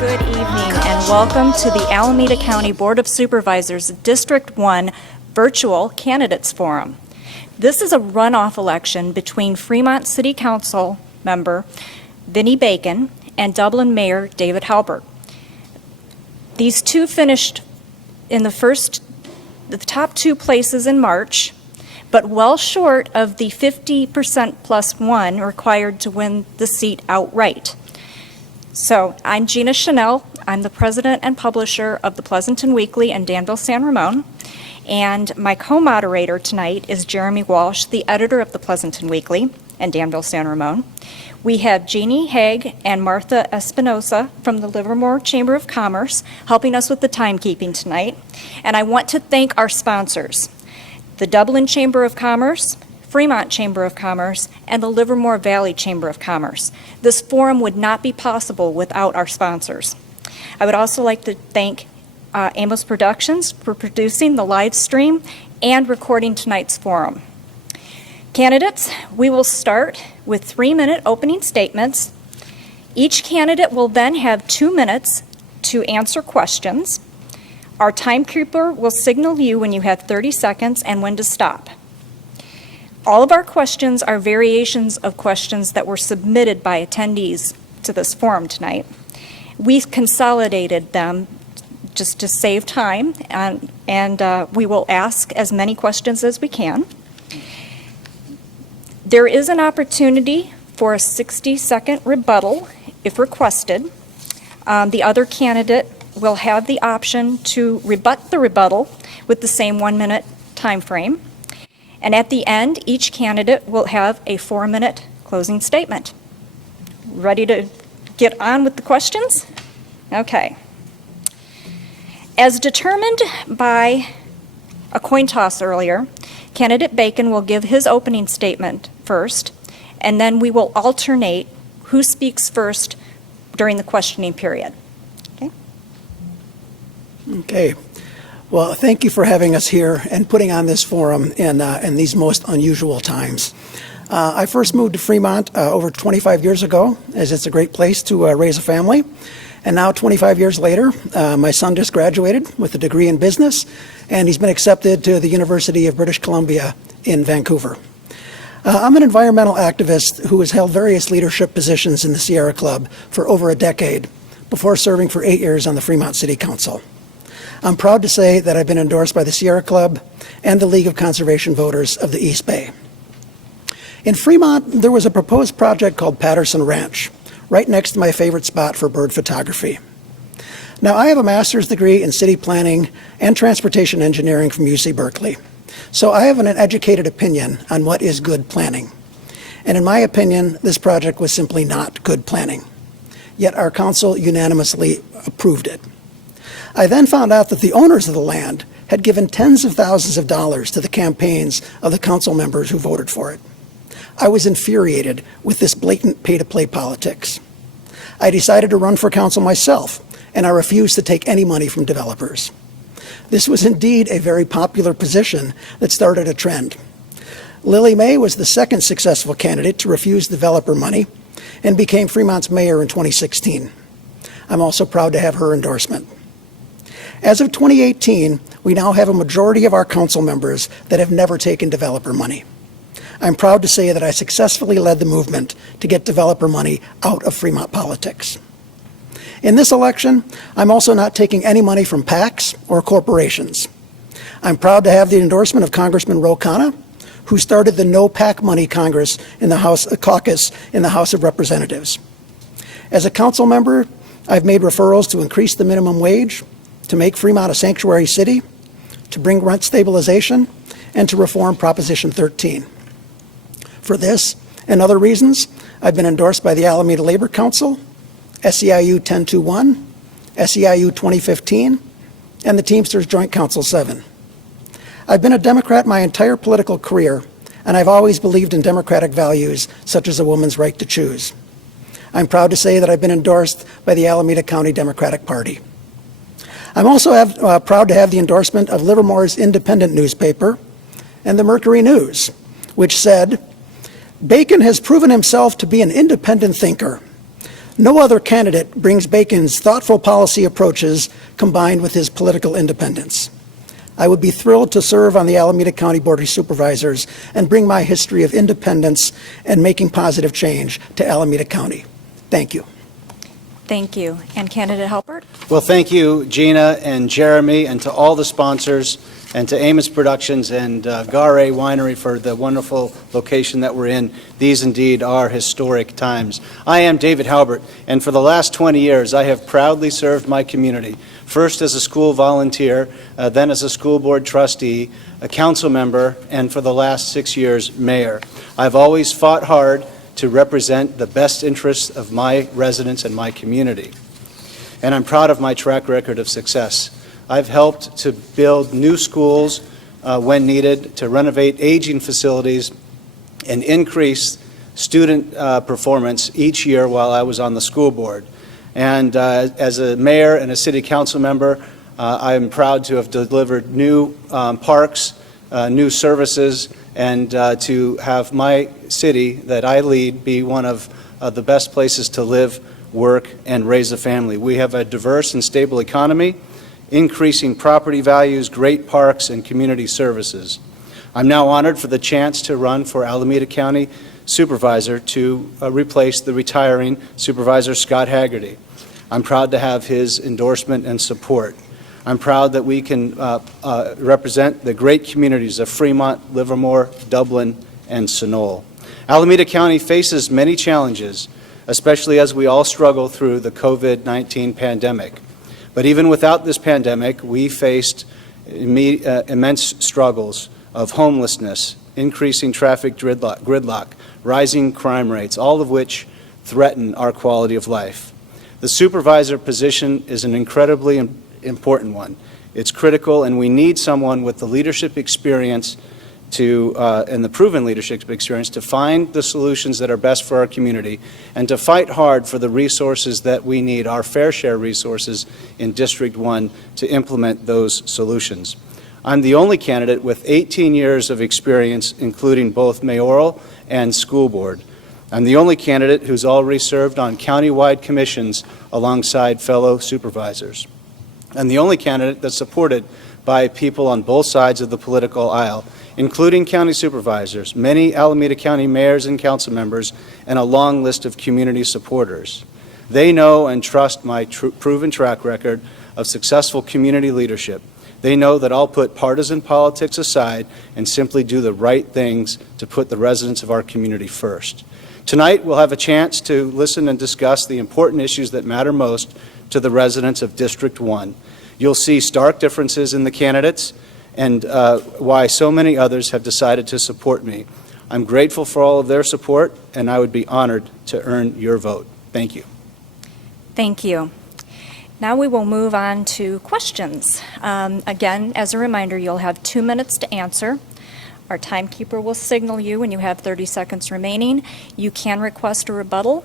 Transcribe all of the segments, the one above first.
Good evening and welcome to the Alameda County Board of Supervisors District 1 Virtual Candidates Forum. This is a runoff election between Fremont City Council member Vinnie Bacon and Dublin Mayor David Haubert. These two finished in the top two places in March, but well short of the 50% plus one required to win the seat outright. So I'm Gina Channell. I'm the president and publisher of the Pleasanton Weekly and Danville San Ramon. And my co-moderator tonight is Jeremy Walsh, the editor of the Pleasanton Weekly and Danville San Ramon. We have Jeannie Haig and Martha Espinosa from the Livermore Chamber of Commerce helping us with the timekeeping tonight. And I want to thank our sponsors, the Dublin Chamber of Commerce, Fremont Chamber of Commerce, and the Livermore Valley Chamber of Commerce. This forum would not be possible without our sponsors. I would also like to thank Amos Productions for producing the live stream and recording tonight's forum. Candidates, we will start with 3-minute opening statements. Each candidate will then have 2 minutes to answer questions. Our timekeeper will signal you when you have 30 seconds and when to stop. All of our questions are variations of questions that were submitted by attendees to this forum tonight. We've consolidated them just to save time, and we will ask as many questions as we can. There is an opportunity for a 60-second rebuttal if requested. The other candidate will have the option to rebut the rebuttal with the same 1-minute time frame. And at the end, each candidate will have a 4-minute closing statement. Ready to get on with the questions? Okay. As determined by a coin toss earlier, candidate Bacon will give his opening statement first, and then we will alternate who speaks first during the questioning period. Okay? Okay. Well, thank you for having us here and putting on this forum in these most unusual times. I first moved to Fremont over 25 years ago, as it's a great place to raise a family. And now, 25 years later, my son just graduated with a degree in business, and he's been accepted to the University of British Columbia in Vancouver. I'm an environmental activist who has held various leadership positions in the Sierra Club for over a decade before serving for 8 years on the Fremont City Council. I'm proud to say that I've been endorsed by the Sierra Club and the League of Conservation Voters of the East Bay. In Fremont, there was a proposed project called Patterson Ranch, right next to my favorite spot for bird photography. Now, I have a master's degree in city planning and transportation engineering from UC Berkeley, so I have an educated opinion on what is good planning. And in my opinion, this project was simply not good planning. Yet our council unanimously approved it. I then found out that the owners of the land had given tens of thousands of dollars to the campaigns of the council members who voted for it. I was infuriated with this blatant pay-to-play politics. I decided to run for council myself, and I refused to take any money from developers. This was indeed a very popular position that started a trend. Lily May was the second successful candidate to refuse developer money and became Fremont's mayor in 2016. I'm also proud to have her endorsement. As of 2018, we now have a majority of our council members that have never taken developer money. I'm proud to say that I successfully led the movement to get developer money out of Fremont politics. In this election, I'm also not taking any money from PACs or corporations. I'm proud to have the endorsement of Congressman Ro Khanna, who started the No PAC Money Congress in the caucus in the House of Representatives. As a council member, I've made referrals to increase the minimum wage, to make Fremont a sanctuary city, to bring rent stabilization, and to reform Proposition 13. For this and other reasons, I've been endorsed by the Alameda Labor Council, SEIU 1021, SEIU 2015, and the Teamsters Joint Council 7. I've been a Democrat my entire political career, and I've always believed in democratic values such as a woman's right to choose. I'm proud to say that I've been endorsed by the Alameda County Democratic Party. I'm also proud to have the endorsement of Livermore's independent newspaper and the Mercury News, which said, "Bacon has proven himself to be an independent thinker. No other candidate brings Bacon's thoughtful policy approaches combined with his political independence. I would be thrilled to serve on the Alameda County Board of Supervisors and bring my history of independence and making positive change to Alameda County. Thank you. Thank you. And candidate Haubert? Well, thank you, Gina and Jeremy, and to all the sponsors, and to Amos Productions and Gare Winery for the wonderful location that we're in. These indeed are historic times. I am David Haubert, and for the last 20 years, I have proudly served my community, first as a school volunteer, then as a school board trustee, a council member, and for the last 6 years, mayor. I've always fought hard to represent the best interests of my residents and my community. And I'm proud of my track record of success. I've helped to build new schools when needed, to renovate aging facilities, and increase student performance each year while I was on the school board. And as a mayor and a city council member, I am proud to have delivered new parks, new services, and to have my city that I lead be one of the best places to live, work, and raise a family. We have a diverse and stable economy, increasing property values, great parks, and community services. I'm now honored for the chance to run for Alameda County Supervisor to replace the retiring Supervisor Scott Haggerty. I'm proud to have his endorsement and support. I'm proud that we can represent the great communities of Fremont, Livermore, Dublin, and Channell. Alameda County faces many challenges, especially as we all struggle through the COVID-19 pandemic. But even without this pandemic, we faced immense struggles of homelessness, increasing traffic gridlock, rising crime rates, all of which threaten our quality of life. The supervisor position is an incredibly important one. It's critical, and we need someone with the leadership experience and the proven leadership experience to find the solutions that are best for our community and to fight hard for the resources that we need, our fair share resources in District 1, to implement those solutions. I'm the only candidate with 18 years of experience, including both mayoral and school board. I'm the only candidate who's already served on county-wide commissions alongside fellow supervisors. I'm the only candidate that's supported by people on both sides of the political aisle, including county supervisors, many Alameda County mayors and council members, and a long list of community supporters. They know and trust my proven track record of successful community leadership. They know that I'll put partisan politics aside and simply do the right things to put the residents of our community first. Tonight, we'll have a chance to listen and discuss the important issues that matter most to the residents of District 1. You'll see stark differences in the candidates and why so many others have decided to support me. I'm grateful for all of their support, and I would be honored to earn your vote. Thank you. Thank you. Now we will move on to questions. Again, as a reminder, you'll have 2 minutes to answer. Our timekeeper will signal you when you have 30 seconds remaining. You can request a rebuttal.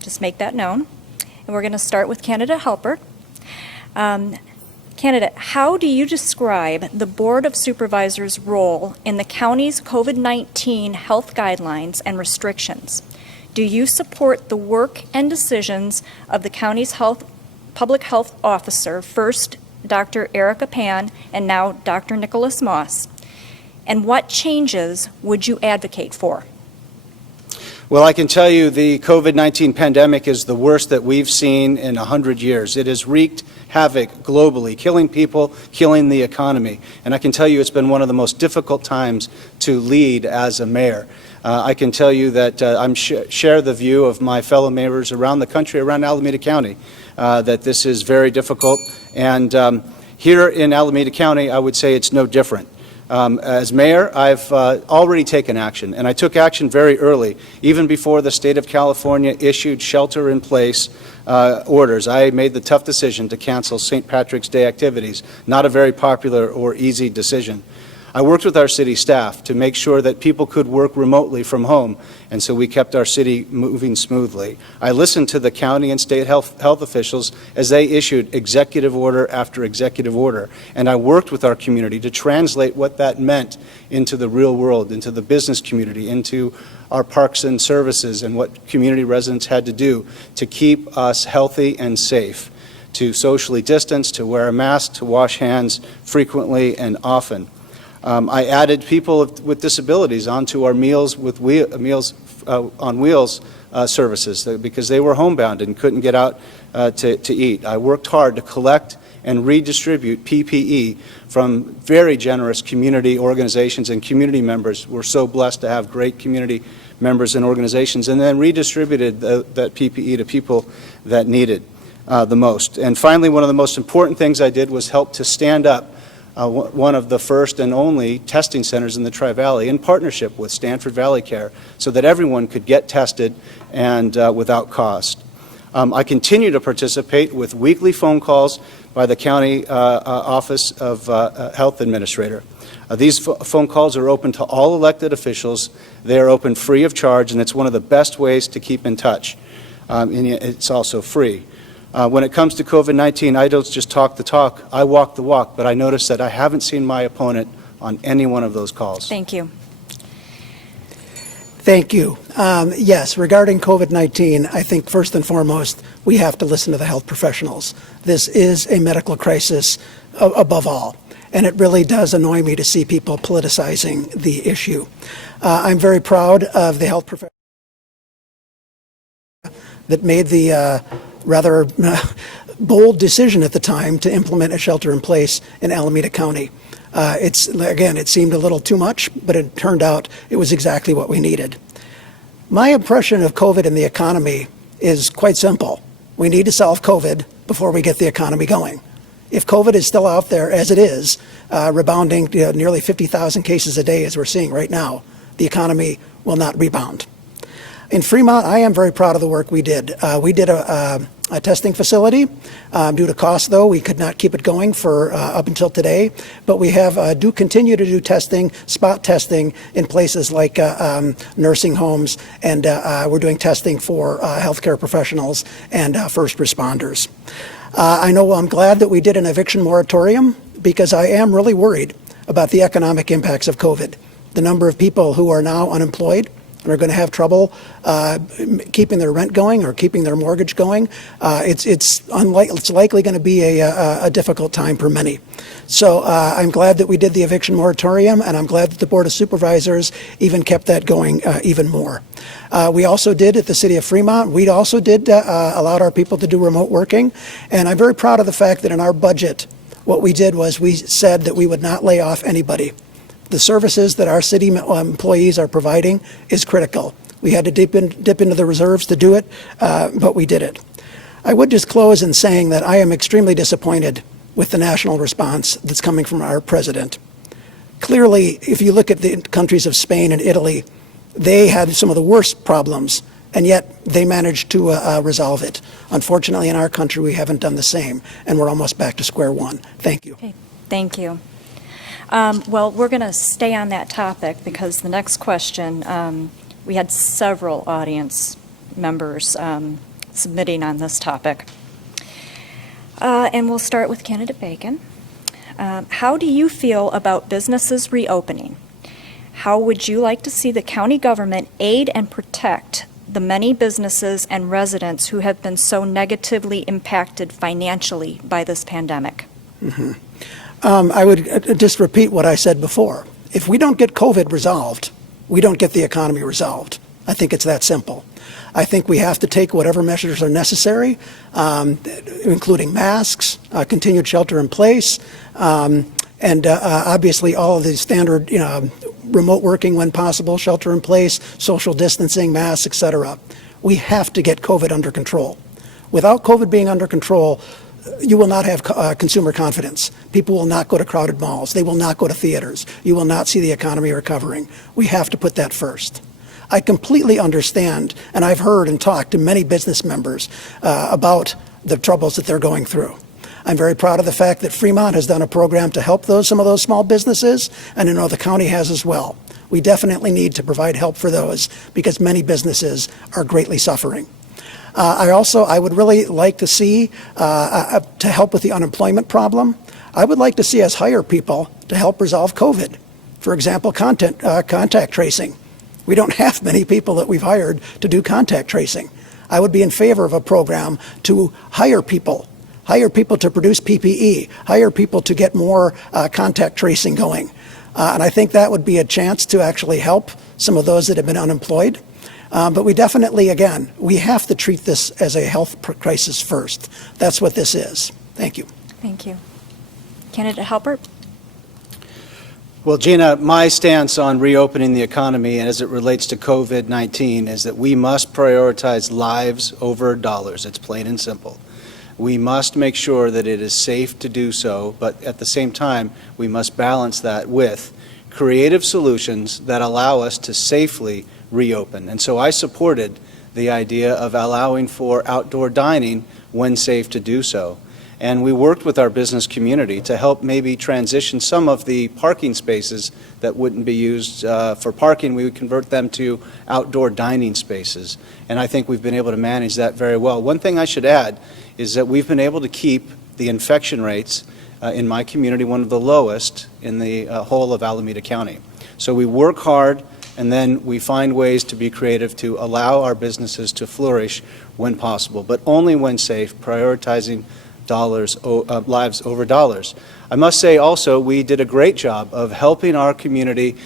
Just make that known. And we're going to start with candidate Haubert. Candidate, how do you describe the Board of Supervisors' role in the county's COVID-19 health guidelines and restrictions? Do you support the work and decisions of the county's public health officer, first Dr. Erica Pan and now Dr. Nicholas Moss? And what changes would you advocate for? Well, I can tell you the COVID-19 pandemic is the worst that we've seen in 100 years. It has wreaked havoc globally, killing people, killing the economy. And I can tell you it's been one of the most difficult times to lead as a mayor. I can tell you that I share the view of my fellow mayors around the country, around Alameda County, that this is very difficult. And here in Alameda County, I would say it's no different. As mayor, I've already taken action, and I took action very early, even before the state of California issued shelter-in-place orders. I made the tough decision to cancel St. Patrick's Day activities, not a very popular or easy decision. I worked with our city staff to make sure that people could work remotely from home, and so we kept our city moving smoothly. I listened to the county and state health officials as they issued executive order after executive order, and I worked with our community to translate what that meant into the real world, into the business community, into our parks and services, and what community residents had to do to keep us healthy and safe, to socially distance, to wear a mask, to wash hands frequently and often. I added people with disabilities onto our Meals on Wheels services because they were homebound and couldn't get out to eat. I worked hard to collect and redistribute PPE from very generous community organizations and community members. We're so blessed to have great community members and organizations, and then redistributed that PPE to people that needed the most. And finally, one of the most important things I did was help to stand up one of the first and only testing centers in the Tri-Valley in partnership with Stanford Valley Care so that everyone could get tested and without cost. I continue to participate with weekly phone calls by the County Office of Health Administrator. These phone calls are open to all elected officials. They are open free of charge, and it's one of the best ways to keep in touch. And it's also free. When it comes to COVID-19, I don't just talk the talk, I walk the walk, but I notice that I haven't seen my opponent on any one of those calls. Thank you. Thank you. Yes, regarding COVID-19, I think first and foremost, we have to listen to the health professionals. This is a medical crisis above all, and it really does annoy me to see people politicizing the issue. I'm very proud of the health professionals that made the rather bold decision at the time to implement a shelter-in-place in Alameda County. Again, it seemed a little too much, but it turned out it was exactly what we needed. My impression of COVID and the economy is quite simple. We need to solve COVID before we get the economy going. If COVID is still out there as it is, rebounding to nearly 50,000 cases a day as we're seeing right now, the economy will not rebound. In Fremont, I am very proud of the work we did. We did a testing facility. Due to cost, though, we could not keep it going for up until today, but we have do continue to do testing, spot testing in places like nursing homes, and we're doing testing for healthcare professionals and first responders. I'm glad that we did an eviction moratorium because I am really worried about the economic impacts of COVID. The number of people who are now unemployed and are going to have trouble keeping their rent going or keeping their mortgage going, it's likely going to be a difficult time for many. So I'm glad that we did the eviction moratorium, and I'm glad that the Board of Supervisors even kept that going even more. We also did at the City of Fremont, we also did allowed our people to do remote working, and I'm very proud of the fact that in our budget, what we did was we said that we would not lay off anybody. The services that our city employees are providing is critical. We had to dip into the reserves to do it, but we did it. I would just close in saying that I am extremely disappointed with the national response that's coming from our president. Clearly, if you look at the countries of Spain and Italy, they had some of the worst problems, and yet they managed to resolve it. Unfortunately, in our country, we haven't done the same, and we're almost back to square one. Thank you. Okay. Thank you. Well, we're going to stay on that topic because the next question, we had several audience members submitting on this topic. And we'll start with candidate Bacon. How do you feel about businesses reopening? How would you like to see the county government aid and protect the many businesses and residents who have been so negatively impacted financially by this pandemic? Mm-hmm. I would just repeat what I said before. If we don't get COVID resolved, we don't get the economy resolved. I think it's that simple. I think we have to take whatever measures are necessary, including masks, continued shelter in place, and obviously all of the standard, remote working when possible, shelter in place, social distancing, masks, etc. We have to get COVID under control. Without COVID being under control, you will not have consumer confidence. People will not go to crowded malls. They will not go to theaters. You will not see the economy recovering. We have to put that first. I completely understand, and I've heard and talked to many business members about the troubles that they're going through. I'm very proud of the fact that Fremont has done a program to help some of those small businesses, and I know the county has as well. We definitely need to provide help for those because many businesses are greatly suffering. I would really like to see, to help with the unemployment problem, I would like to see us hire people to help resolve COVID. For example, contact tracing. We don't have many people that we've hired to do contact tracing. I would be in favor of a program to hire people to produce PPE, hire people to get more contact tracing going. And I think that would be a chance to actually help some of those that have been unemployed. But we definitely, again, we have to treat this as a health crisis first. That's what this is. Thank you. Thank you. Candidate Haubert? Well, Gina, my stance on reopening the economy and as it relates to COVID-19 is that we must prioritize lives over dollars. It's plain and simple. We must make sure that it is safe to do so, but at the same time, we must balance that with creative solutions that allow us to safely reopen. And so I supported the idea of allowing for outdoor dining when safe to do so. And we worked with our business community to help maybe transition some of the parking spaces that wouldn't be used for parking. We would convert them to outdoor dining spaces. And I think we've been able to manage that very well. One thing I should add is that we've been able to keep the infection rates in my community one of the lowest in the whole of Alameda County. So we work hard, and then we find ways to be creative to allow our businesses to flourish when possible, but only when safe, prioritizing lives over dollars. I must say also we did a great job of helping our community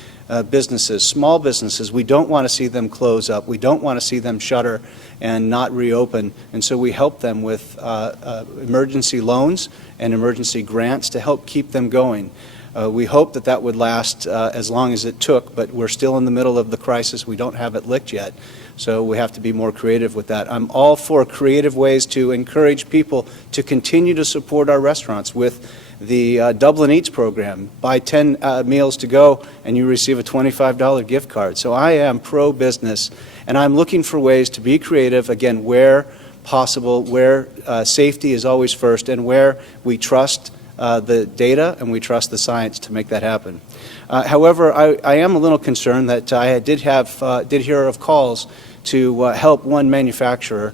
businesses, small businesses. We don't want to see them close up. We don't want to see them shutter and not reopen. And so we help them with emergency loans and emergency grants to help keep them going. We hope that that would last as long as it took, but we're still in the middle of the crisis. We don't have it licked yet. So we have to be more creative with that. I'm all for creative ways to encourage people to continue to support our restaurants with the Dublin Eats program. Buy 10 meals to go and you receive a $25 gift card. So I am pro-business, and I'm looking for ways to be creative, again, where possible, where safety is always first, and where we trust the data and we trust the science to make that happen. However, I am a little concerned that I did hear of calls to help one manufacturer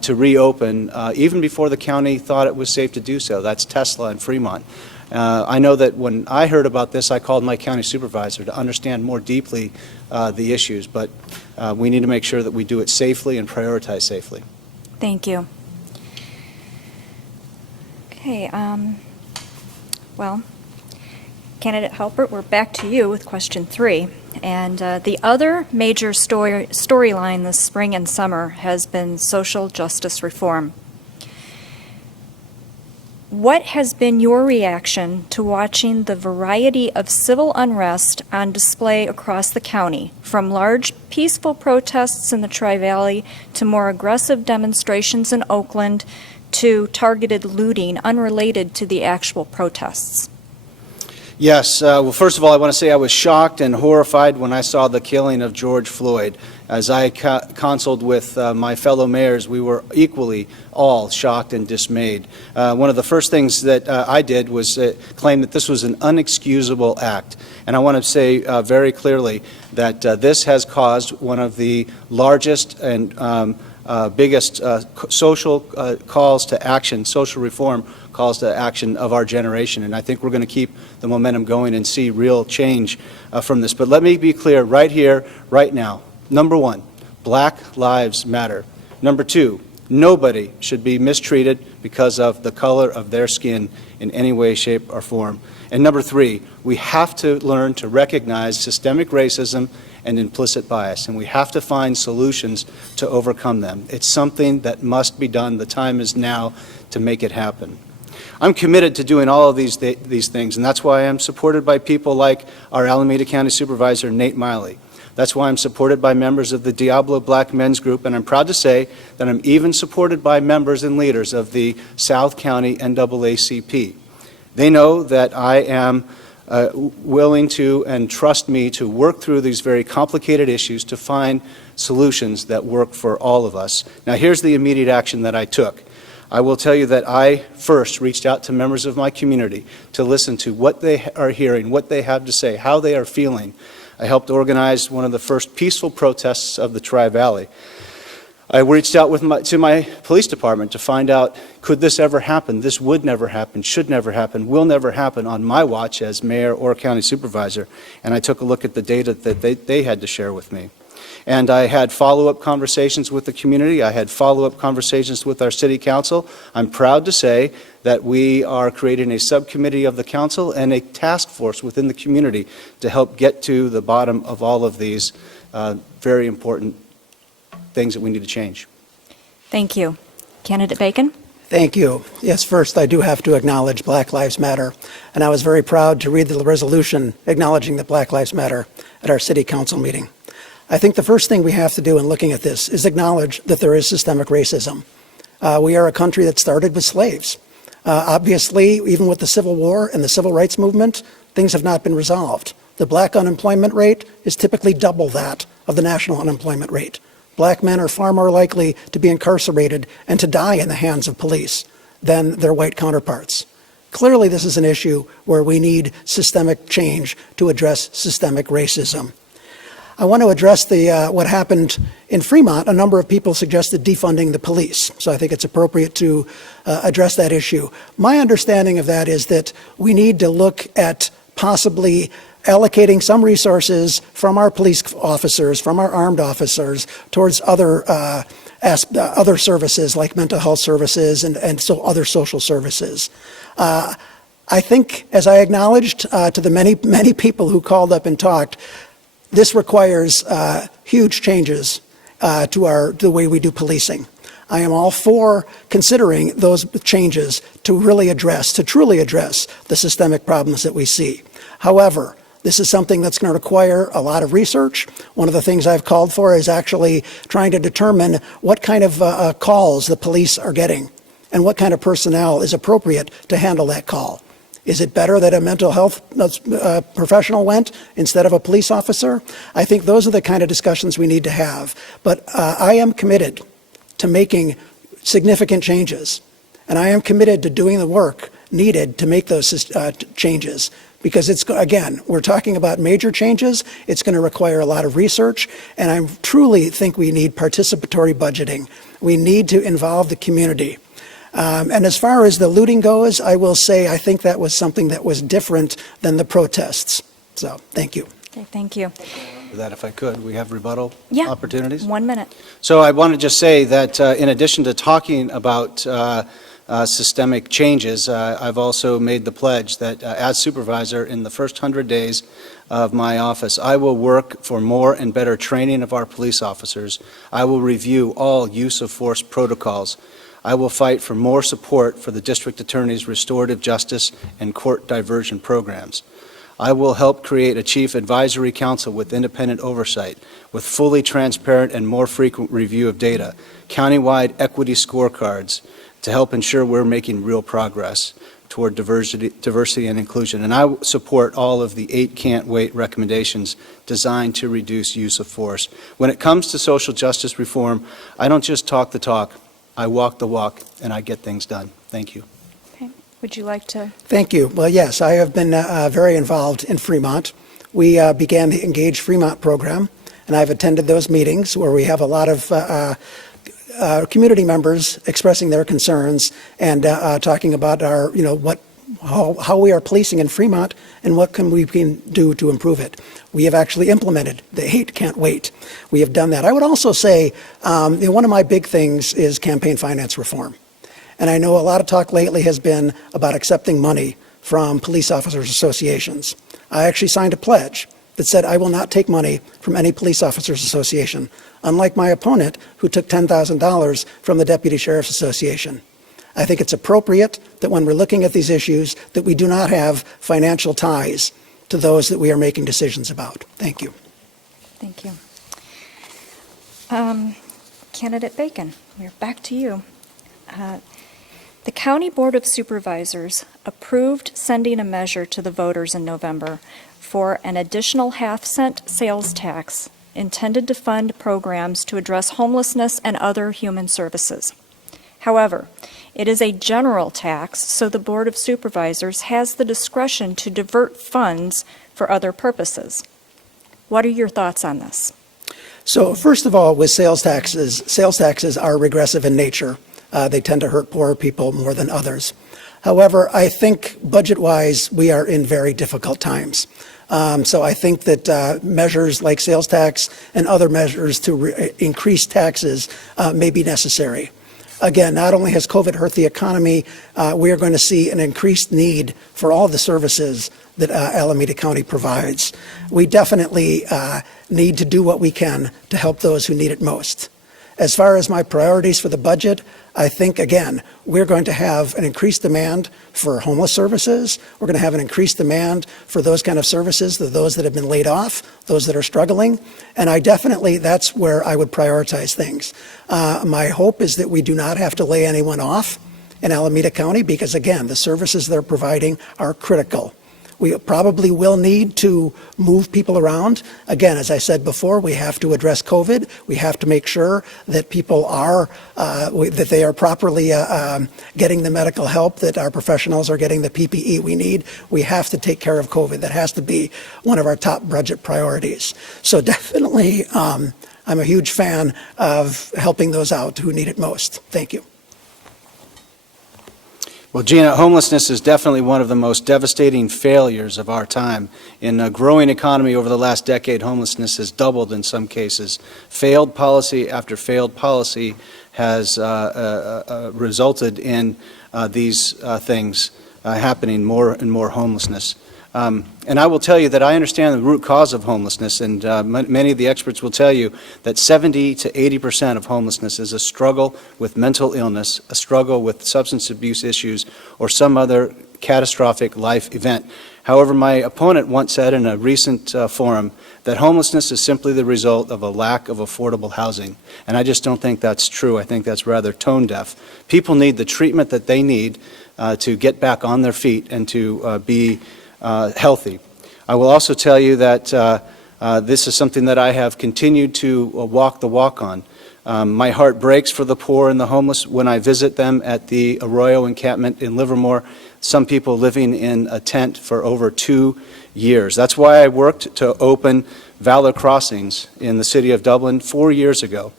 to reopen even before the county thought it was safe to do so. That's Tesla in Fremont. I know that when I heard about this, I called my county supervisor to understand more deeply the issues, but we need to make sure that we do it safely and prioritize safely. Thank you. Okay, well, Candidate Haubert, we're back to you with question 3. And the other major storyline this spring and summer has been social justice reform. What has been your reaction to watching the variety of civil unrest on display across the county, from large peaceful protests in the Tri-Valley to more aggressive demonstrations in Oakland to targeted looting unrelated to the actual protests? Yes. Well, first of all, I want to say I was shocked and horrified when I saw the killing of George Floyd. As I consulted with my fellow mayors, we were equally all shocked and dismayed. One of the first things that I did was claim that this was an unexcusable act. And I want to say very clearly that this has caused one of the largest and biggest social calls to action, social reform calls to action of our generation. And I think we're going to keep the momentum going and see real change from this. But let me be clear right here, right now. Number 1, Black Lives Matter. Number 2, nobody should be mistreated because of the color of their skin in any way, shape, or form. And number 3, we have to learn to recognize systemic racism and implicit bias, and we have to find solutions to overcome them. It's something that must be done. The time is now to make it happen. I'm committed to doing all of these things, and that's why I'm supported by people like our Alameda County Supervisor, Nate Miley. That's why I'm supported by members of the Diablo Black Men's Group, and I'm proud to say that I'm even supported by members and leaders of the South County NAACP. They know that I am willing to and trust me to work through these very complicated issues to find solutions that work for all of us. Now, here's the immediate action that I took. I will tell you that I first reached out to members of my community to listen to what they are hearing, what they have to say, how they are feeling. I helped organize one of the first peaceful protests of the Tri-Valley. I reached out to my police department to find out, could this ever happen? This would never happen, should never happen, will never happen on my watch as mayor or county supervisor. And I took a look at the data that they had to share with me. And I had follow-up conversations with the community. I had follow-up conversations with our city council. I'm proud to say that we are creating a subcommittee of the council and a task force within the community to help get to the bottom of all of these very important things that we need to change. Thank you. Candidate Bacon? Thank you. Yes, first, I do have to acknowledge Black Lives Matter, and I was very proud to read the resolution acknowledging that Black Lives Matter at our city council meeting. I think the first thing we have to do in looking at this is acknowledge that there is systemic racism. We are a country that started with slaves. Obviously, even with the Civil War and the Civil Rights Movement, things have not been resolved. The black unemployment rate is typically double that of the national unemployment rate. Black men are far more likely to be incarcerated and to die in the hands of police than their white counterparts. Clearly, this is an issue where we need systemic change to address systemic racism. I want to address what happened in Fremont. A number of people suggested defunding the police, so I think it's appropriate to address that issue. My understanding of that is that we need to look at possibly allocating some resources from our police officers, from our armed officers, towards other services like mental health services and so other social services. I think, as I acknowledged to the many people who called up and talked, this requires huge changes to the way we do policing. I am all for considering those changes to truly address the systemic problems that we see. However, this is something that's going to require a lot of research. One of the things I've called for is actually trying to determine what kind of calls the police are getting and what kind of personnel is appropriate to handle that call. Is it better that a mental health professional went instead of a police officer? I think those are the kind of discussions we need to have. But I am committed to making significant changes, and I am committed to doing the work needed to make those changes. Because again, we're talking about major changes. It's going to require a lot of research, and I truly think we need participatory budgeting. We need to involve the community. And as far as the looting goes, I will say I think that was something that was different than the protests. So, thank you. Okay, thank you. That, if I could, we have rebuttal Yeah, opportunities. 1 minute. So I want to just say that in addition to talking about systemic changes, I've also made the pledge that as supervisor in the first 100 days of my office, I will work for more and better training of our police officers. I will review all use of force protocols. I will fight for more support for the district attorney's restorative justice and court diversion programs. I will help create a chief advisory council with independent oversight, with fully transparent and more frequent review of data, countywide equity scorecards to help ensure we're making real progress toward diversity and inclusion. And I support all of the 8 can't wait recommendations designed to reduce use of force. When it comes to social justice reform, I don't just talk the talk, I walk the walk, and I get things done. Thank you. Okay. Would you like to? Thank you. Well, yes, I have been very involved in Fremont. We began the Engage Fremont program, and I've attended those meetings where we have a lot of community members expressing their concerns and talking about our, how we are policing in Fremont and what we can do to improve it. We have actually implemented the 8 can't wait. We have done that. I would also say one of my big things is campaign finance reform. And I know a lot of talk lately has been about accepting money from police officers associations. I actually signed a pledge that said I will not take money from any police officers association, unlike my opponent who took $10,000 from the Deputy Sheriff's Association. I think it's appropriate that when we're looking at these issues that we do not have financial ties to those that we are making decisions about. Thank you. Thank you. Candidate Bacon, we're back to you. The County Board of Supervisors approved sending a measure to the voters in November for an additional half-cent sales tax intended to fund programs to address homelessness and other human services. However, It is a general tax, so the Board of Supervisors has the discretion to divert funds for other purposes. What are your thoughts on this? So first of all, with sales taxes are regressive in nature. They tend to hurt poorer people more than others. However, I think budget-wise, we are in very difficult times. So I think that measures like sales tax and other measures to increase taxes may be necessary. Again, not only has COVID hurt the economy, we are going to see an increased need for all the services that Alameda County provides. We definitely need to do what we can to help those who need it most. As far as my priorities for the budget, I think, again, we're going to have an increased demand for homeless services. We're going to have an increased demand for those kind of services, those that have been laid off, those that are struggling. And that's where I would prioritize things. My hope is that we do not have to lay anyone off in Alameda County because, again, the services they're providing are critical. We probably will need to move people around. Again, as I said before, we have to address COVID. We have to make sure that people are, that they are properly getting the medical help, that our professionals are getting the PPE we need. We have to take care of COVID. That has to be one of our top budget priorities. So definitely, I'm a huge fan of helping those out who need it most. Thank you. Well, Gina, homelessness is definitely one of the most devastating failures of our time. In a growing economy over the last decade, homelessness has doubled in some cases. Failed policy after failed policy has resulted in these things happening, more and more homelessness. And I will tell you that I understand the root cause of homelessness, and many of the experts will tell you that 70 to 80% of homelessness is a struggle with mental illness, a struggle with substance abuse issues, or some other catastrophic life event. However, my opponent once said in a recent forum that homelessness is simply the result of a lack of affordable housing. And I just don't think that's true. I think that's rather tone deaf. People need the treatment that they need to get back on their feet and to be healthy. I will also tell you that this is something that I have continued to walk the walk on. My heart breaks for the poor and the homeless when I visit them at the Arroyo encampment in Livermore, some people living in a tent for over 2 years. That's why I worked to open Valor Crossings in the city of Dublin 4 years ago.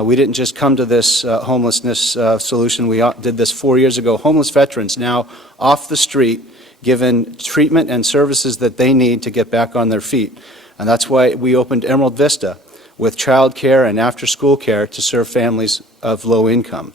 We didn't just come to this homelessness solution. We did this 4 years ago. Homeless veterans now off the street, given treatment and services that they need to get back on their feet. And that's why we opened Emerald Vista with child care and after-school care to serve families of low income.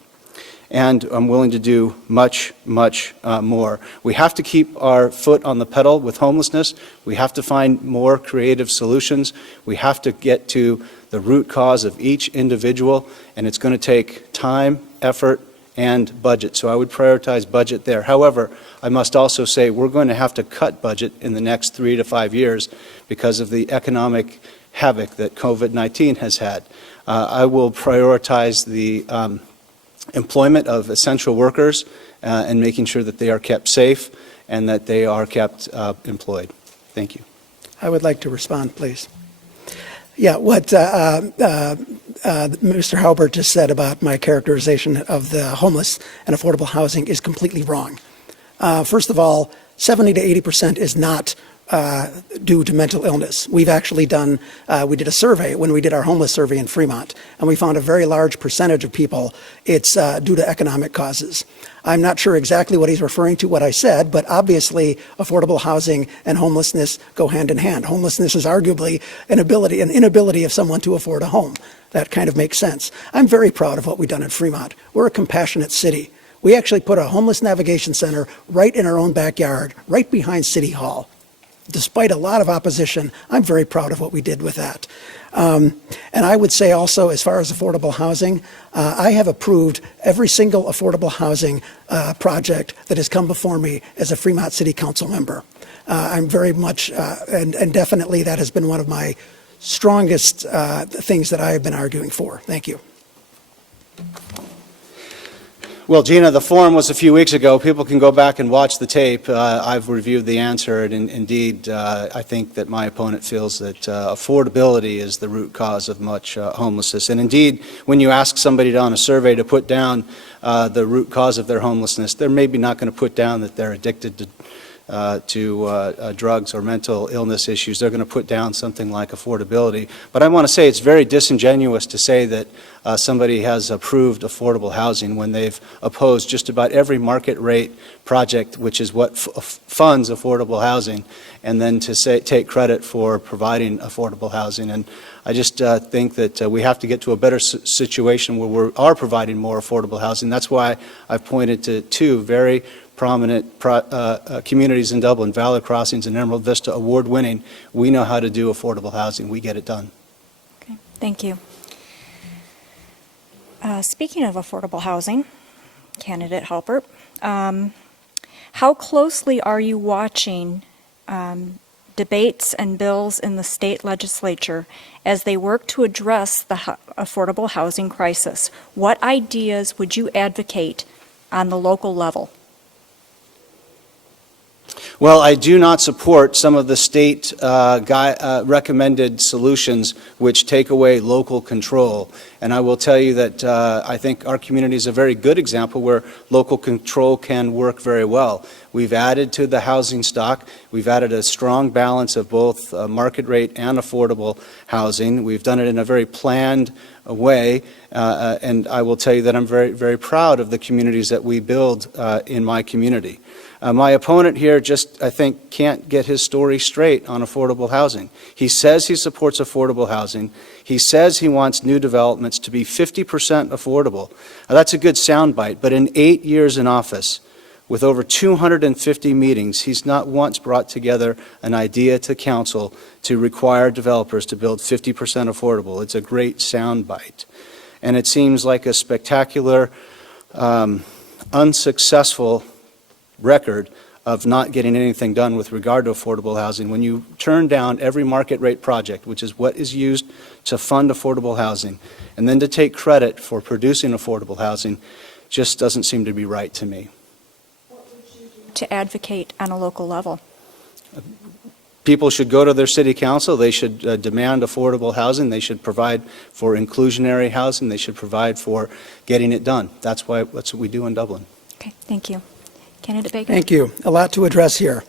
And I'm willing to do much, much more. We have to keep our foot on the pedal with homelessness. We have to find more creative solutions. We have to get to the root cause of each individual, and it's going to take time, effort, and budget. So I would prioritize budget there. However, I must also say we're going to have to cut budget in the next 3 to 5 years because of the economic havoc that COVID-19 has had. I will prioritize the employment of essential workers and making sure that they are kept safe and that they are kept employed. Thank you. I would like to respond, please. Yeah, what Mr. Haubert just said about my characterization of the homeless and affordable housing is completely wrong. First of all, 70 to 80% is not due to mental illness. We've actually done, we did a survey when we did our homeless survey in Fremont, and we found a very large percentage of people, it's due to economic causes. I'm not sure exactly what he's referring to, what I said, but obviously affordable housing and homelessness go hand in hand. Homelessness is arguably an inability of someone to afford a home. That kind of makes sense. I'm very proud of what we've done in Fremont. We're a compassionate city. We actually put a homeless navigation center right in our own backyard, right behind City Hall. Despite a lot of opposition, I'm very proud of what we did with that. And I would say also, as far as affordable housing, I have approved every single affordable housing project that has come before me as a Fremont City Council member. I'm very much, and definitely that has been one of my strongest things that I have been arguing for. Thank you. Well, Gina, the forum was a few weeks ago. People can go back and watch the tape. I've reviewed the answer, and indeed, I think that my opponent feels that affordability is the root cause of much homelessness. And indeed, when you ask somebody on a survey to put down the root cause of their homelessness, they're maybe not going to put down that they're addicted to drugs or mental illness issues. They're going to put down something like affordability. But I want to say it's very disingenuous to say that somebody has approved affordable housing when they've opposed just about every market rate project, which is what funds affordable housing, and then to take credit for providing affordable housing. And I just think that we have to get to a better situation where we are providing more affordable housing. That's why I've pointed to two very prominent communities in Dublin, Valley Crossings and Emerald Vista, award-winning. We know how to do affordable housing. We get it done. Okay, thank you. Speaking of affordable housing, candidate Haubert, how closely are you watching debates and bills in the state legislature as they work to address the affordable housing crisis? What ideas would you advocate on the local level? Well, I do not support some of the state recommended solutions which take away local control. And I will tell you that I think our community is a very good example where local control can work very well. We've added to the housing stock. We've added a strong balance of both market rate and affordable housing. We've done it in a very planned way. And I will tell you that I'm very, very proud of the communities that we build in my community. My opponent here just, I think, can't get his story straight on affordable housing. He says he supports affordable housing. He says he wants new developments to be 50% affordable. Now, that's a good soundbite, but in 8 years in office, with over 250 meetings, he's not once brought together an idea to council to require developers to build 50% affordable. It's a great soundbite. And it seems like a spectacular, unsuccessful record of not getting anything done with regard to affordable housing. When you turn down every market rate project, which is what is used to fund affordable housing, and then to take credit for producing affordable housing, just doesn't seem to be right to me. What would you do to advocate on a local level? People should go to their city council. They should demand affordable housing. They should provide for inclusionary housing. They should provide for getting it done. That's what we do in Dublin. Okay, thank you. Candidate Baker. Thank you. A lot to address here.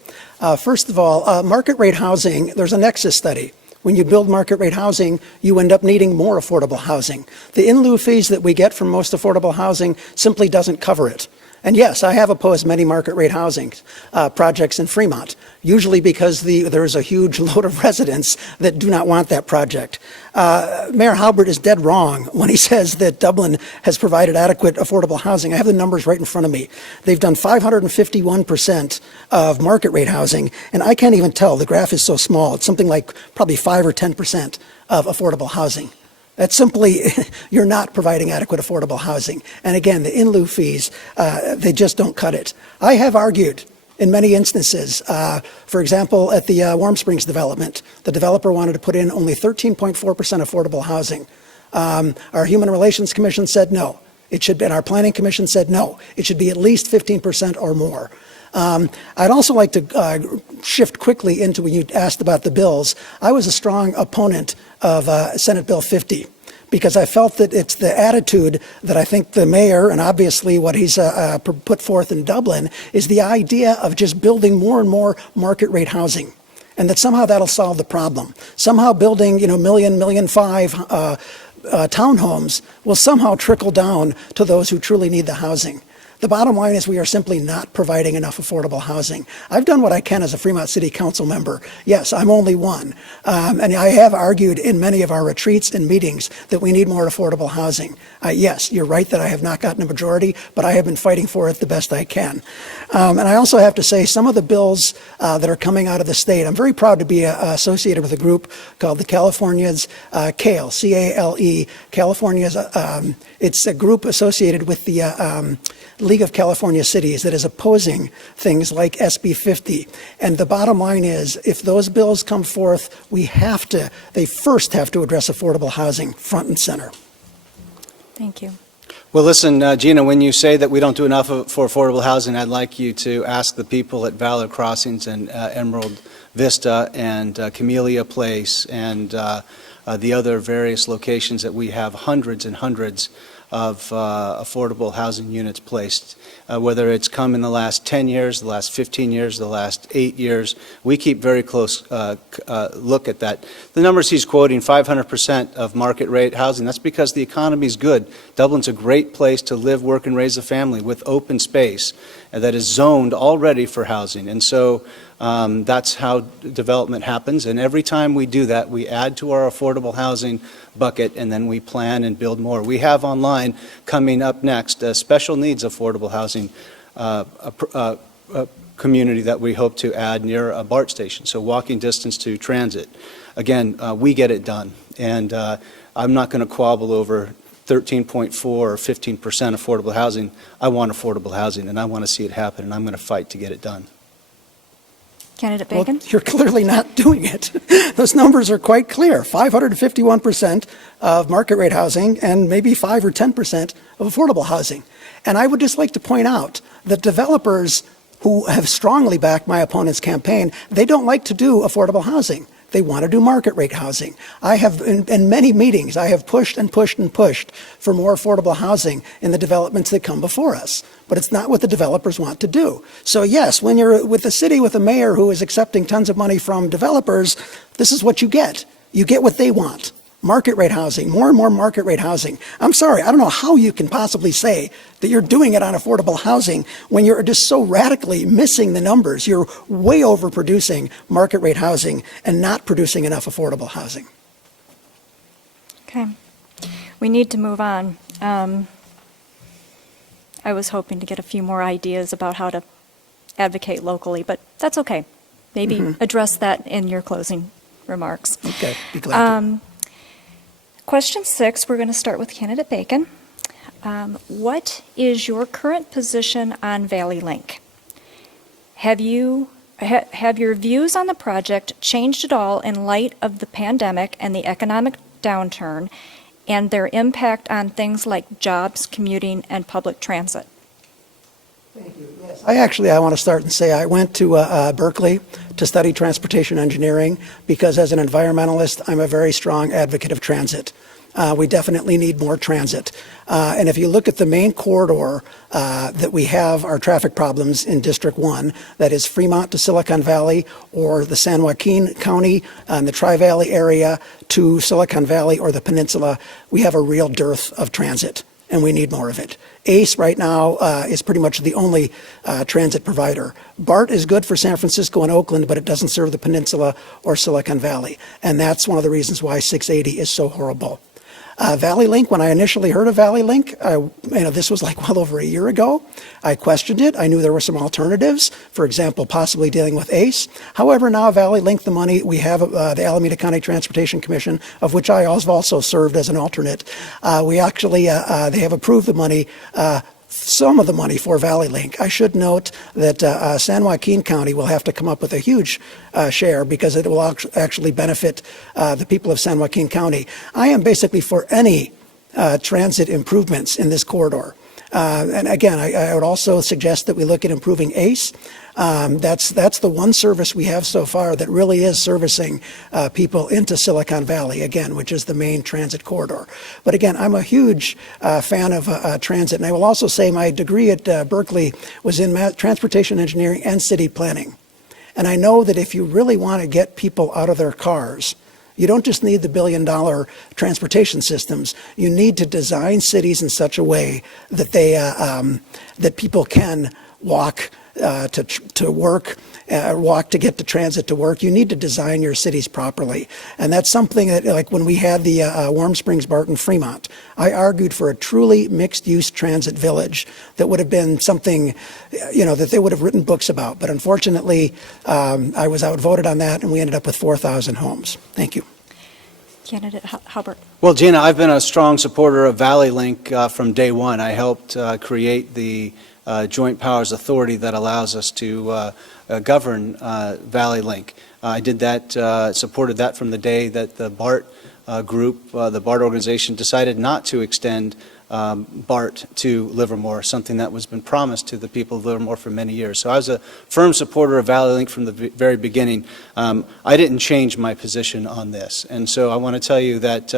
First of all, market rate housing, there's a nexus study. When you build market rate housing, you end up needing more affordable housing. The in lieu fees that we get from most affordable housing simply doesn't cover it. And yes, I have opposed many market rate housing projects in Fremont, usually because there's a huge load of residents that do not want that project. Mayor Haubert is dead wrong when he says that Dublin has provided adequate affordable housing. I have the numbers right in front of me. They've done 551% of market rate housing, and I can't even tell. The graph is so small. It's something like probably 5 or 10% of affordable housing. That's simply, you're not providing adequate affordable housing. And again, the in lieu fees, they just don't cut it. I have argued in many instances, for example, at the Warm Springs development, the developer wanted to put in only 13.4% affordable housing. Our Human Relations Commission said no. It should be, and our Planning Commission said no. It should be at least 15% or more. I'd also like to shift quickly into when you asked about the bills. I was a strong opponent of Senate Bill 50 because I felt that it's the attitude that I think the mayor, and obviously what he's put forth in Dublin, is the idea of just building more and more market rate housing, and that somehow that'll solve the problem. Somehow building, $1.5 million townhomes will somehow trickle down to those who truly need the housing. The bottom line is we are simply not providing enough affordable housing. I've done what I can as a Fremont City Council member. Yes, I'm only one. And I have argued in many of our retreats and meetings that we need more affordable housing. Yes, you're right that I have not gotten a majority, but I have been fighting for it the best I can. And I also have to say some of the bills that are coming out of the state, I'm very proud to be associated with a group called the California's CALE, C-A-L-E, California's, it's a group associated with the League of California Cities that is opposing things like SB 50. And the bottom line is, if those bills come forth, they first have to address affordable housing front and center. Thank you. Well, listen, Gina, when you say that we don't do enough for affordable housing, I'd like you to ask the people at Valor Crossings and Emerald Vista and Camellia Place and the other various locations that we have hundreds and hundreds of affordable housing units placed. Whether it's come in the last 10 years, the last 15 years, the last 8 years, we keep very close look at that. The numbers he's quoting, 500% of market rate housing, that's because the economy is good. Dublin's a great place to live, work, and raise a family with open space that is zoned already for housing. And so that's how development happens. And every time we do that, we add to our affordable housing bucket, and then we plan and build more. We have online, coming up next, a special needs affordable housing community that we hope to add near a BART station, so walking distance to transit. Again, we get it done, and I'm not going to quabble over 13.4 or 15% affordable housing. I want affordable housing, and I want to see it happen, and I'm going to fight to get it done. Candidate Bacon? Well, you're clearly not doing it. Those numbers are quite clear. 551% of market rate housing and maybe 5 or 10% of affordable housing. And I would just like to point out that developers who have strongly backed my opponent's campaign, they don't like to do affordable housing. They want to do market rate housing. I have, in many meetings, I have pushed and pushed and pushed for more affordable housing in the developments that come before us. But it's not what the developers want to do. So yes, when you're with a city with a mayor who is accepting tons of money from developers, this is what you get. You get what they want. Market rate housing, more and more market rate housing. I'm sorry, I don't know how you can possibly say that you're doing it on affordable housing when you're just so radically missing the numbers. You're way overproducing market rate housing and not producing enough affordable housing. Okay. We need to move on. I was hoping to get a few more ideas about how to advocate locally, but that's okay. Maybe address that in your closing remarks. Okay, be glad to. Question 6, we're going to start with Candidate Bacon. What is your current position on Valley Link? Have your views on the project changed at all in light of the pandemic and the economic downturn and their impact on things like jobs, commuting, and public transit? Thank you. Yes. I want to start and say I went to Berkeley to study transportation engineering because as an environmentalist, I'm a very strong advocate of transit. We definitely need more transit. And if you look at the main corridor that we have our traffic problems in District 1, that is Fremont to Silicon Valley or the San Joaquin County and the Tri-Valley area to Silicon Valley or the Peninsula, we have a real dearth of transit. And we need more of it. ACE right now is pretty much the only transit provider. BART is good for San Francisco and Oakland, but it doesn't serve the Peninsula or Silicon Valley. And that's one of the reasons why 680 is so horrible. Valley Link, when I initially heard of Valley Link, this was like well over a year ago. I questioned it. I knew there were some alternatives, for example, possibly dealing with ACE. However, now Valley Link, the money, we have the Alameda County Transportation Commission, of which I have also served as an alternate. They have approved the money, some of the money for Valley Link. I should note that San Joaquin County will have to come up with a huge share because it will actually benefit the people of San Joaquin County. I am basically for any transit improvements in this corridor. And again, I would also suggest that we look at improving ACE. That's the one service we have so far that really is servicing people into Silicon Valley, again, which is the main transit corridor. But again, I'm a huge fan of transit. And I will also say my degree at Berkeley was in transportation engineering and city planning. And I know that if you really want to get people out of their cars, you don't just need the billion-dollar transportation systems. You need to design cities in such a way that that people can walk to work, walk to get to transit to work. You need to design your cities properly. And that's something that, like when we had the Warm Springs, Barton, Fremont, I argued for a truly mixed-use transit village that would have been something, that they would have written books about. But unfortunately, I was outvoted on that, and we ended up with 4,000 homes. Thank you. Candidate Haubert. Well, Gina, I've been a strong supporter of Valley Link from day one. I helped create the Joint Powers Authority that allows us to govern Valley Link. I did that, supported that from the day that the BART group, the BART organization, decided not to extend BART to Livermore, something that was been promised to the people of Livermore for many years. So I was a firm supporter of Vally Link from the very beginning. I didn't change my position on this. And so I want to tell you that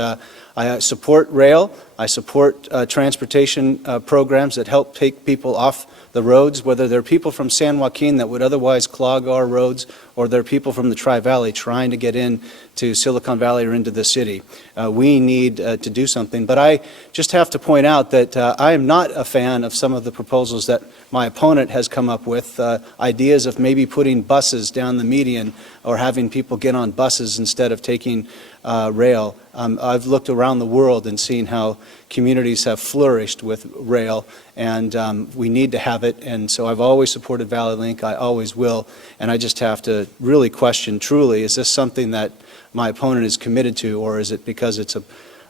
I support rail. I support transportation programs that help take people off the roads, whether they're people from San Joaquin that would otherwise clog our roads, or they're people from the Tri-Valley trying to get in to Silicon Valley or into the city. We need to do something. But I just have to point out that I am not a fan of some of the proposals that my opponent has come up with, ideas of maybe putting buses down the median or having people get on buses instead of taking rail. I've looked around the world and seen how communities have flourished with rail, and we need to have it. And so I've always supported Vally Link. I always will. And I just have to really question, truly, is this something that my opponent is committed to, or is it because it's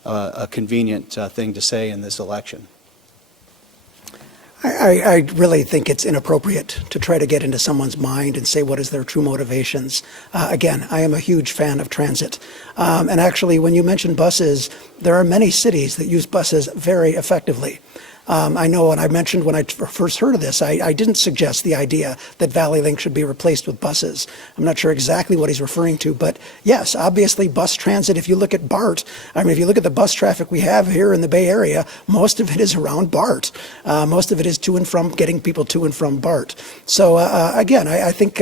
a convenient thing to say in this election? I really think it's inappropriate to try to get into someone's mind and say what is their true motivations. Again, I am a huge fan of transit. And actually, when you mention buses, there are many cities that use buses very effectively. I know, and I mentioned when I first heard of this, I didn't suggest the idea that Vally Link should be replaced with buses. I'm not sure exactly what he's referring to, but yes, obviously bus transit, if you look at BART, I mean, if you look at the bus traffic we have here in the Bay Area, most of it is around BART. Most of it is to and from, getting people to and from BART. So again, I think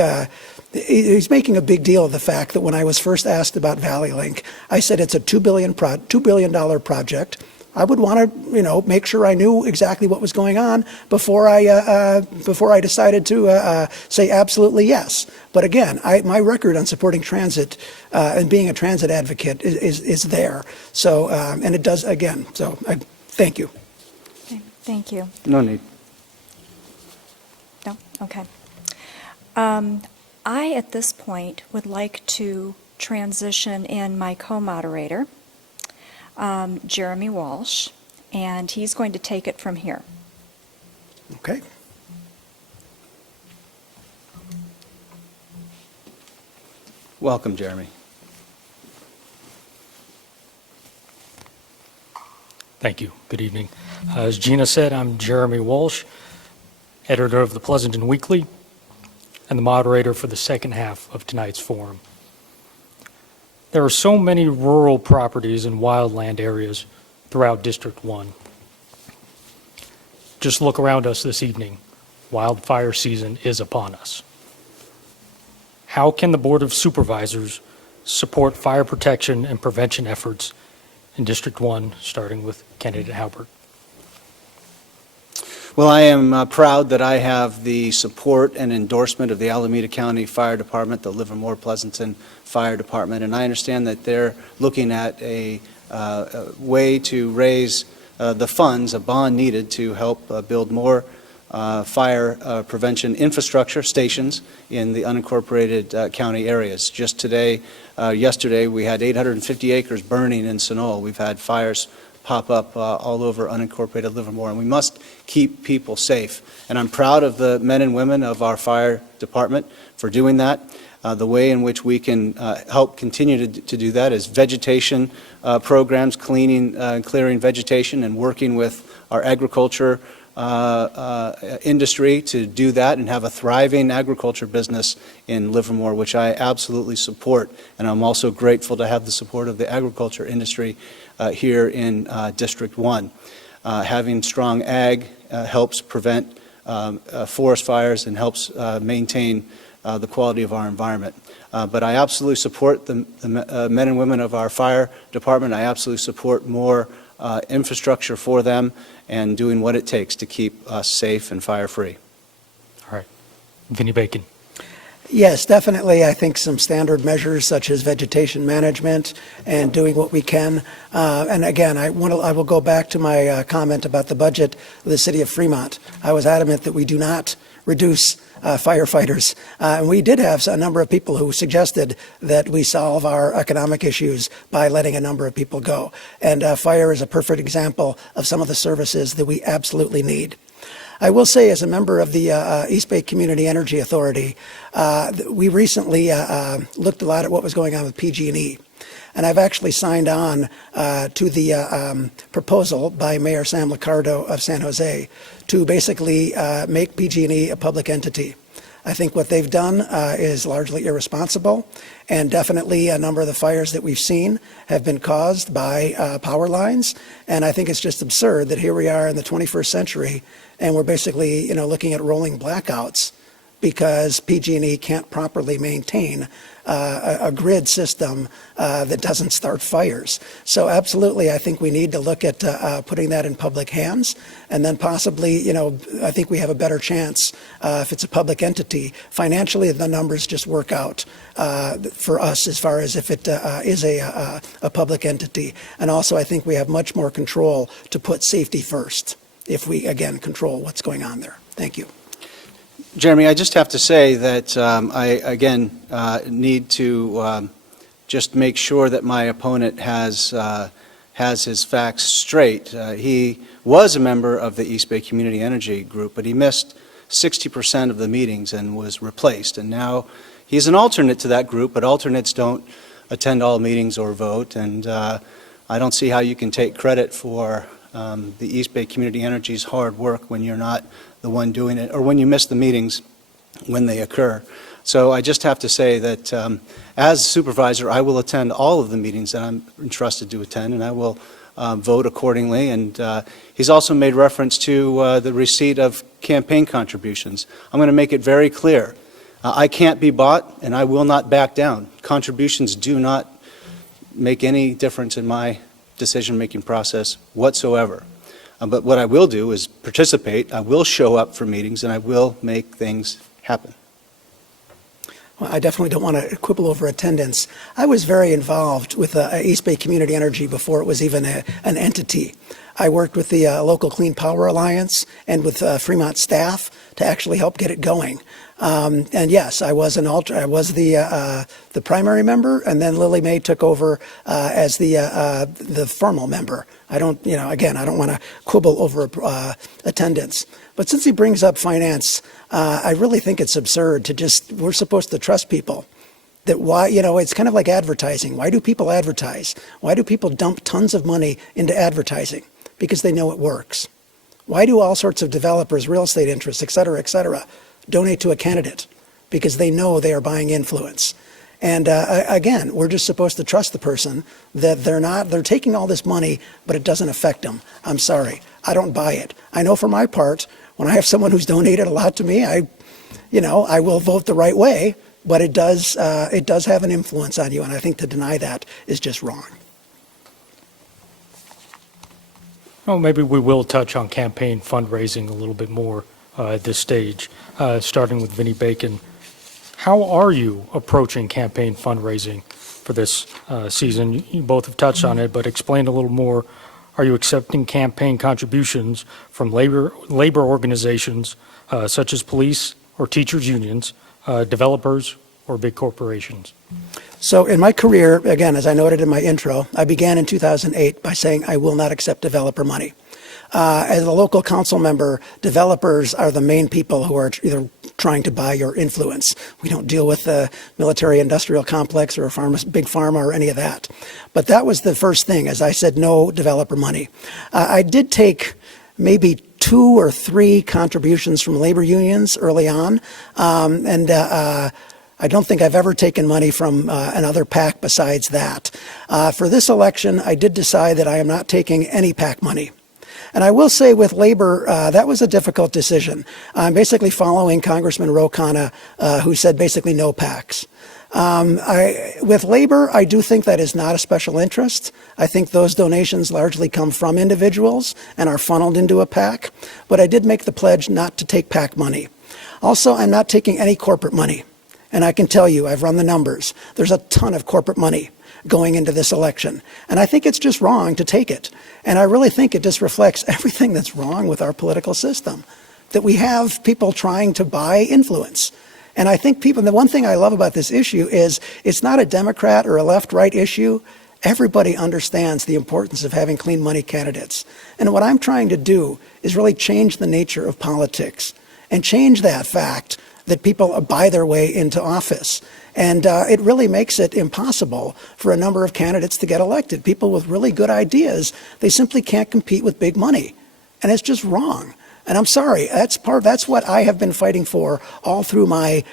he's making a big deal of the fact that when I was first asked about Vally Link, I said it's a $2 billion project. I would want to, make sure I knew exactly what was going on before I decided to say absolutely yes. But again, my record on supporting transit and being a transit advocate is there. So, and it does again. So, thank you. Okay, thank you. No need. No? Okay. I, at this point, would like to transition in my co-moderator, Jeremy Walsh, and he's going to take it from here. Okay. Welcome, Jeremy. Thank you. Good evening. As Gina said, I'm Jeremy Walsh, editor of the Pleasanton Weekly and the moderator for the second half of tonight's forum. There are so many rural properties and wildland areas throughout District 1. Just look around us this evening. Wildfire season is upon us. How can the Board of Supervisors support fire protection and prevention efforts in District 1, starting with candidate Haubert? Well, I am proud that I have the support and endorsement of the Alameda County Fire Department, the Livermore Pleasanton Fire Department, and I understand that they're looking at a way to raise the funds, a bond needed to help build more fire prevention infrastructure stations in the unincorporated county areas. Just yesterday, we had 850 acres burning in Channell. We've had fires pop up all over unincorporated Livermore, and we must keep people safe. And I'm proud of the men and women of our fire department for doing that. The way in which we can help continue to do that is vegetation programs, cleaning and clearing vegetation, and working with our agriculture industry to do that and have a thriving agriculture business in Livermore, which I absolutely support. And I'm also grateful to have the support of the agriculture industry here in District 1. Having strong ag helps prevent forest fires and helps maintain the quality of our environment. But I absolutely support the men and women of our fire department. I absolutely support more infrastructure for them and doing what it takes to keep us safe and fire-free. All right. Vinnie Bacon. Yes, definitely. I think some standard measures such as vegetation management and doing what we can. And again, I will go back to my comment about the budget of the city of Fremont. I was adamant that we do not reduce firefighters. And we did have a number of people who suggested that we solve our economic issues by letting a number of people go. And fire is a perfect example of some of the services that we absolutely need. I will say, as a member of the East Bay Community Energy Authority, we recently looked a lot at what was going on with PG&E. And I've actually signed on to the proposal by Mayor Sam Liccardo of San Jose to basically make PG&E a public entity. I think what they've done is largely irresponsible, and definitely a number of the fires that we've seen have been caused by power lines. And I think it's just absurd that here we are in the 21st century, and we're basically, looking at rolling blackouts because PG&E can't properly maintain a grid system that doesn't start fires. So absolutely, I think we need to look at putting that in public hands, and then possibly, I think we have a better chance if it's a public entity. Financially, the numbers just work out for us as far as if it is a public entity. And also, I think we have much more control to put safety first if we, again, control what's going on there. Thank you. Jeremy, I just have to say that I, again, need to just make sure that my opponent has his facts straight. He was a member of the East Bay Community Energy Group, but he missed 60% of the meetings and was replaced. And now he's an alternate to that group, but alternates don't attend all meetings or vote. And I don't see how you can take credit for the East Bay Community Energy's hard work when you're not the one doing it, or when you miss the meetings when they occur. So I just have to say that as supervisor, I will attend all of the meetings that I'm entrusted to attend, and I will vote accordingly. And he's also made reference to the receipt of campaign contributions. I'm going to make it very clear. I can't be bought, and I will not back down. Contributions do not make any difference in my decision-making process whatsoever. But what I will do is participate, I will show up for meetings, and I will make things happen. Well, I definitely don't want to quibble over attendance. I was very involved with East Bay Community Energy before it was even an entity. I worked with the local Clean Power Alliance and with Fremont staff to actually help get it going. And yes, I was the primary member, and then Lily May took over as the formal member. I don't want to quibble over attendance. But since he brings up finance, I really think it's absurd to we're supposed to trust people. That why, it's kind of like advertising. Why do people advertise? Why do people dump tons of money into advertising? Because they know it works. Why do all sorts of developers, real estate interests, et cetera, donate to a candidate? Because they know they are buying influence. And again, we're just supposed to trust the person that they're taking all this money, but it doesn't affect them. I'm sorry, I don't buy it. I know for my part, when I have someone who's donated a lot to me, I will vote the right way, but it does have an influence on you, and I think to deny that is just wrong. Well, maybe we will touch on campaign fundraising a little bit more at this stage, starting with Vinnie Bacon. How are you approaching campaign fundraising for this season? You both have touched on it, but explain a little more. Are you accepting campaign contributions from labor organizations such as police or teachers unions, developers, or big corporations? So in my career, again, as I noted in my intro, I began in 2008 by saying I will not accept developer money. As a local council member, developers are the main people who are either trying to buy your influence. We don't deal with the military-industrial complex or a big pharma or any of that. But that was the first thing, as I said, no developer money. I did take maybe 2 or 3 contributions from labor unions early on, I don't think I've ever taken money from another PAC besides that. For this election, I did decide that I am not taking any PAC money. And I will say with labor, that was a difficult decision. I'm basically following Congressman Ro Khanna, who said basically no PACs. With labor, I do think that is not a special interest. I think those donations largely come from individuals and are funneled into a PAC. But I did make the pledge not to take PAC money. Also, I'm not taking any corporate money. And I can tell you, I've run the numbers. There's a ton of corporate money going into this election. And I think it's just wrong to take it. And I really think it just reflects everything that's wrong with our political system, that we have people trying to buy influence. And I think the one thing I love about this issue is it's not a Democrat or a left-right issue. Everybody understands the importance of having clean money candidates. And what I'm trying to do is really change the nature of politics and change that fact that people buy their way into office. And it really makes it impossible for a number of candidates to get elected. People with really good ideas, they simply can't compete with big money. And it's just wrong. And I'm sorry, that's what I have been fighting for all through my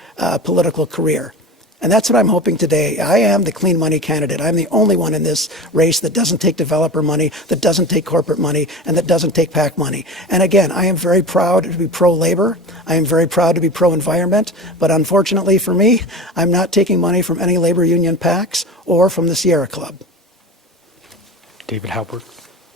political career. And that's what I'm hoping today. I am the clean money candidate. I'm the only one in this race that doesn't take developer money, that doesn't take corporate money, and that doesn't take PAC money. And again, I am very proud to be pro-labor. I am very proud to be pro-environment. But unfortunately for me, I'm not taking money from any labor union PACs or from the Sierra Club. David Haubert.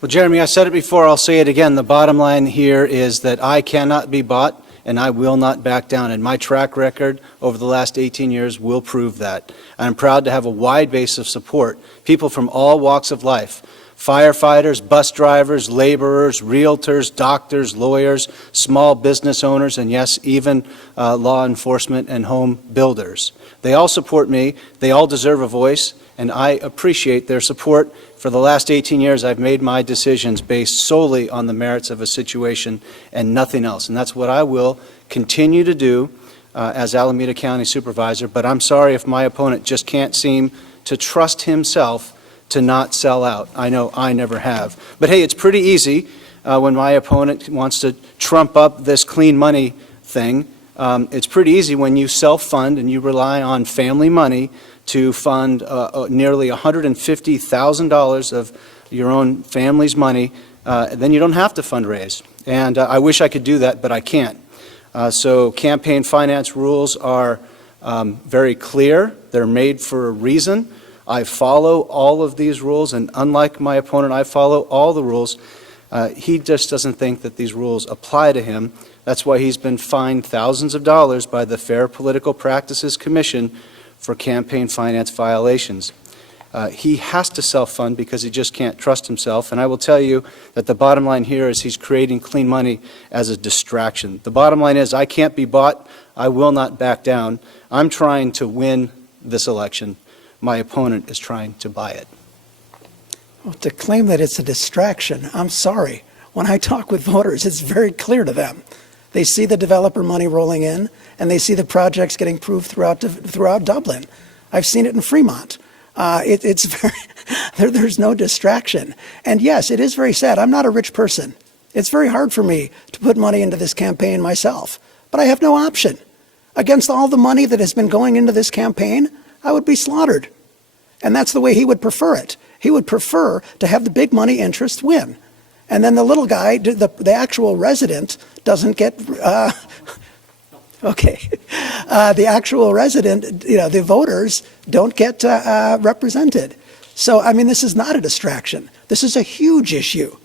Well, Jeremy, I said it before, I'll say it again. The bottom line here is that I cannot be bought, and I will not back down. And my track record over the last 18 years will prove that. I'm proud to have a wide base of support, people from all walks of life, firefighters, bus drivers, laborers, realtors, doctors, lawyers, small business owners, and yes, even law enforcement and home builders. They all support me. They all deserve a voice, and I appreciate their support. For the last 18 years, I've made my decisions based solely on the merits of a situation and nothing else. And that's what I will continue to do as Alameda County Supervisor. But I'm sorry if my opponent just can't seem to trust himself to not sell out. I know I never have. But hey, it's pretty easy when my opponent wants to trump up this clean money thing. It's pretty easy when you self-fund and you rely on family money to fund nearly $150,000 of your own family's money, then you don't have to fundraise. And I wish I could do that, but I can't. So campaign finance rules are very clear. They're made for a reason. I follow all of these rules, and unlike my opponent, I follow all the rules. He just doesn't think that these rules apply to him. That's why he's been fined thousands of dollars by the Fair Political Practices Commission for campaign finance violations. He has to self-fund because he just can't trust himself. And I will tell you that the bottom line here is he's creating clean money as a distraction. The bottom line is I can't be bought. I will not back down. I'm trying to win this election. My opponent is trying to buy it. Well, to claim that it's a distraction, I'm sorry. When I talk with voters, it's very clear to them. They see the developer money rolling in, and they see the projects getting approved throughout Dublin. I've seen it in Fremont. It's very, there's no distraction. And yes, it is very sad. I'm not a rich person. It's very hard for me to put money into this campaign myself, but I have no option. Against all the money that has been going into this campaign, I would be slaughtered. And that's the way he would prefer it. He would prefer to have the big money interests win. And then the little guy, the actual resident, doesn't get, the actual resident, the voters don't get represented. So, I mean, this is not a distraction. This is a huge issue.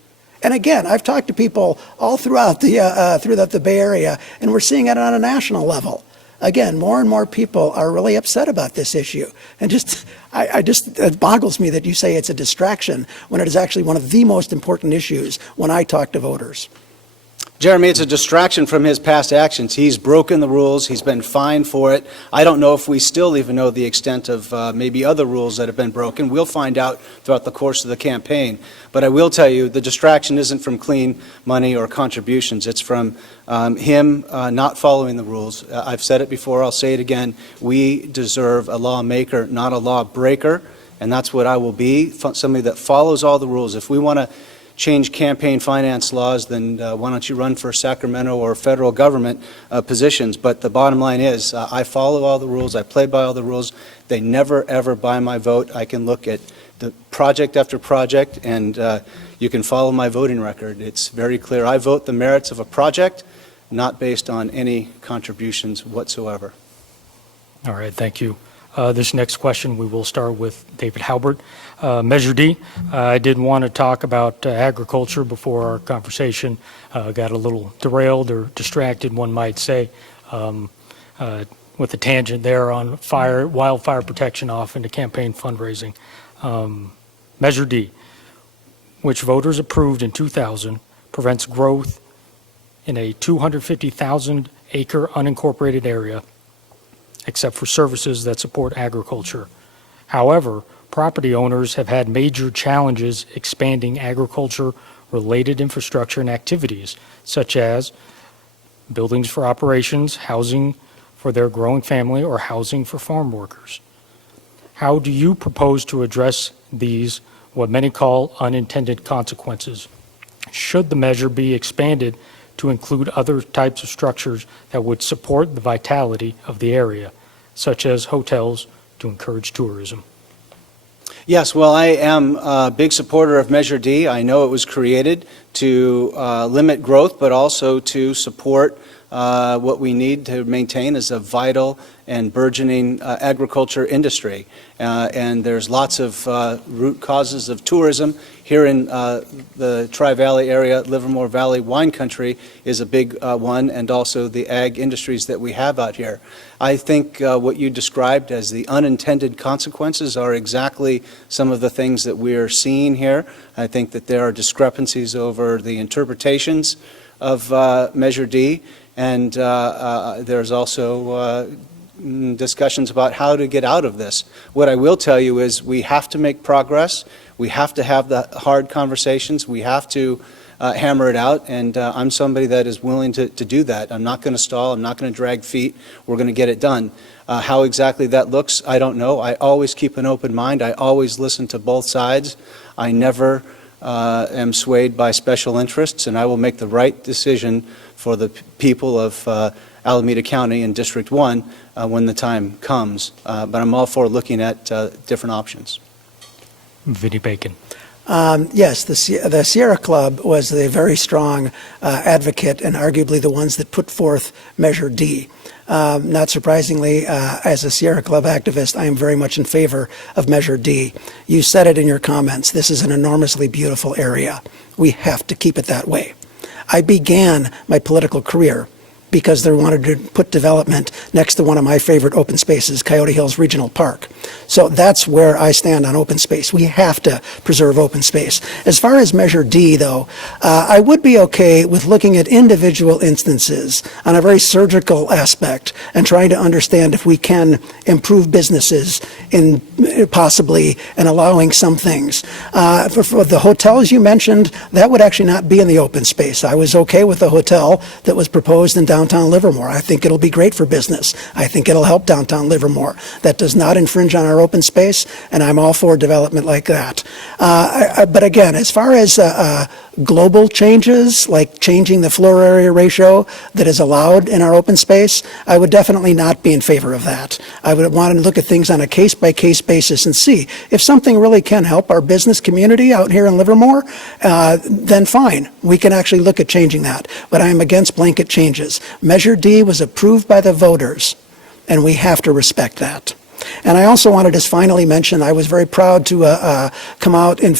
And again, I've talked to people all throughout the Bay Area, and we're seeing it on a national level. Again, more and more people are really upset about this issue. And it boggles me that you say it's a distraction when it is actually one of the most important issues when I talk to voters. Jeremy, it's a distraction from his past actions. He's broken the rules. He's been fined for it. I don't know if we still even know the extent of maybe other rules that have been broken. We'll find out throughout the course of the campaign. But I will tell you, the distraction isn't from clean money or contributions. It's from him not following the rules. I've said it before. I'll say it again. We deserve a lawmaker, not a lawbreaker. And that's what I will be, somebody that follows all the rules. If we want to change campaign finance laws, then why don't you run for Sacramento or federal government positions? But the bottom line is I follow all the rules. I play by all the rules. They never, ever buy my vote. I can look at the project after project, and you can follow my voting record. It's very clear. I vote the merits of a project, not based on any contributions whatsoever. All right, thank you. This next question, we will start with David Haubert. Measure D, I did want to talk about agriculture before our conversation got a little derailed or distracted, one might say, with a tangent there on wildfire protection off into campaign fundraising. Measure D, which voters approved in 2000, prevents growth in a 250,000 acre unincorporated area except for services that support agriculture. However, property owners have had major challenges expanding agriculture-related infrastructure and activities, such as buildings for operations, housing for their growing family or housing for farm workers. How do you propose to address these, what many call unintended consequences? Should the measure be expanded to include other types of structures that would support the vitality of the area, such as hotels to encourage tourism? Yes, well, I am a big supporter of Measure D. I know it was created to limit growth, but also to support what we need to maintain as a vital and burgeoning agriculture industry. And there's lots of root causes of tourism. Here in the Tri-Valley area, Livermore Valley wine country is a big one, and also the ag industries that we have out here. I think what you described as the unintended consequences are exactly some of the things that we're seeing here. I think that there are discrepancies over the interpretations of Measure D, and there's also discussions about how to get out of this. What I will tell you is we have to make progress. We have to have the hard conversations. We have to hammer it out, and I'm somebody that is willing to do that. I'm not going to stall. I'm not going to drag feet. We're going to get it done. How exactly that looks, I don't know. I always keep an open mind. I always listen to both sides. I never am swayed by special interests, and I will make the right decision for the people of Alameda County and District 1 when the time comes. But I'm all for looking at different options. Vinnie Bacon. Yes, the Sierra Club was a very strong advocate and arguably the ones that put forth Measure D. Not surprisingly, as a Sierra Club activist, I am very much in favor of Measure D. You said it in your comments. This is an enormously beautiful area. We have to keep it that way. I began my political career because they wanted to put development next to one of my favorite open spaces, Coyote Hills Regional Park. So that's where I stand on open space. We have to preserve open space. As far as Measure D, though, I would be okay with looking at individual instances on a very surgical aspect and trying to understand if we can improve businesses in possibly and allowing some things. For the hotels you mentioned, that would actually not be in the open space. I was okay with the hotel that was proposed in downtown Livermore. I think it'll be great for business. I think it'll help downtown Livermore. That does not infringe on our open space, and I'm all for development like that. But again, as far as global changes, like changing the floor area ratio that is allowed in our open space, I would definitely not be in favor of that. I would want to look at things on a case-by-case basis and see if something really can help our business community out here in Livermore, then fine. We can actually look at changing that. But I am against blanket changes. Measure D was approved by the voters, and we have to respect that. And I also wanted to finally mention I was very proud to come out in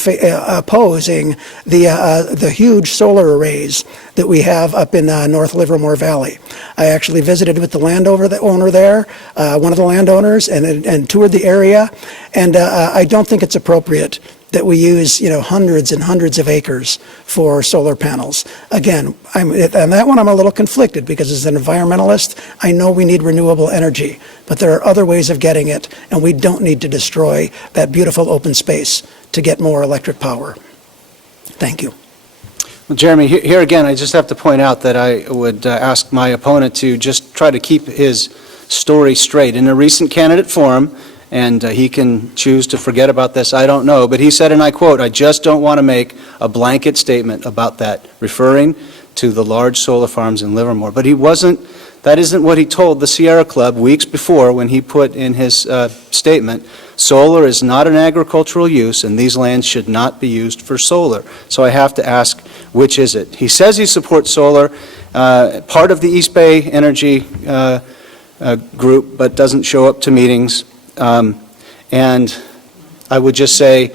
opposing the huge solar arrays that we have up in North Livermore Valley. I actually visited with the landowner there, one of the landowners, and toured the area. And I don't think it's appropriate that we use, hundreds and hundreds of acres for solar panels. Again, on that one I'm a little conflicted because as an environmentalist, I know we need renewable energy, but there are other ways of getting it, and we don't need to destroy that beautiful open space to get more electric power. Thank you. Well, Jeremy, here again, I just have to point out that I would ask my opponent to just try to keep his story straight. In a recent candidate forum, and he can choose to forget about this, I don't know, but he said, and I quote, "I just don't want to make a blanket statement about that," referring to the large solar farms in Livermore. But that isn't what he told the Sierra Club weeks before when he put in his statement, "Solar is not an agricultural use, and these lands should not be used for solar." So I have to ask, which is it? He says he supports solar, part of the East Bay Energy group, but doesn't show up to meetings. And I would just say,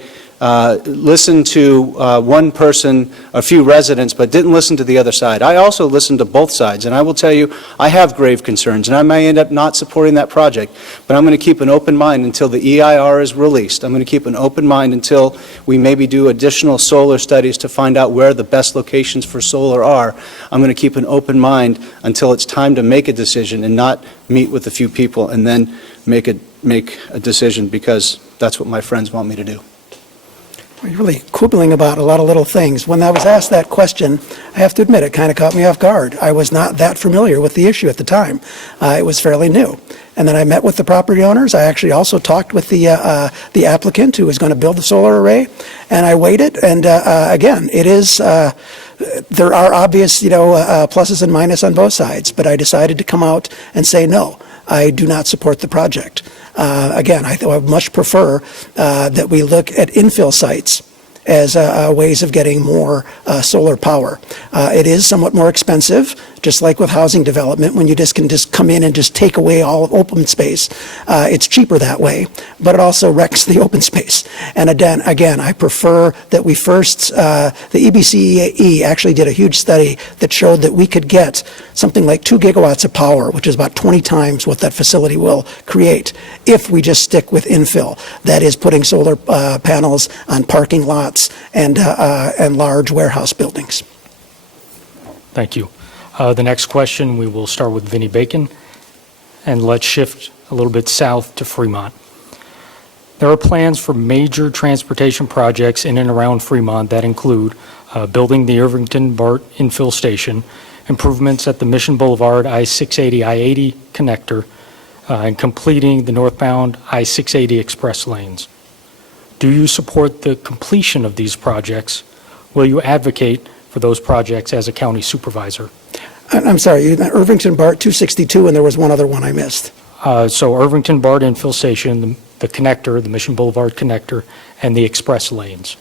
listen to one person, a few residents, but didn't listen to the other side. I also listened to both sides, and I will tell you, I have grave concerns, and I may end up not supporting that project, but I'm going to keep an open mind until the EIR is released. I'm going to keep an open mind until we maybe do additional solar studies to find out where the best locations for solar are. I'm going to keep an open mind until it's time to make a decision and not meet with a few people and then make a decision because that's what my friends want me to do. You're really quibbling about a lot of little things. When I was asked that question, I have to admit, it kind of caught me off guard. I was not that familiar with the issue at the time. It was fairly new. And then I met with the property owners. I actually also talked with the applicant who was going to build the solar array. And I waited, and again, it is, there are obvious, pluses and minuses on both sides. But I decided to come out and say, no, I do not support the project. Again, I would much prefer that we look at infill sites as ways of getting more solar power. It is somewhat more expensive, just like with housing development, when you can just come in and just take away all open space. It's cheaper that way, but it also wrecks the open space. And again, I prefer that we first, the EBCE actually did a huge study that showed that we could get something like 2 gigawatts of power, which is about 20 times what that facility will create, if we just stick with infill. That is putting solar panels on parking lots and large warehouse buildings. Thank you. The next question, we will start with Vinnie Bacon, and let's shift a little bit south to Fremont. There are plans for major transportation projects in and around Fremont that include building the Irvington BART infill station, improvements at the Mission Boulevard I-680, I-80 connector, and completing the northbound I-680 express lanes. Do you support the completion of these projects? Will you advocate for those projects as a county supervisor? I'm sorry, Irvington BART 262, and there was one other one I missed. So Irvington BART infill station, the connector, the Mission Boulevard connector, and the express lanes,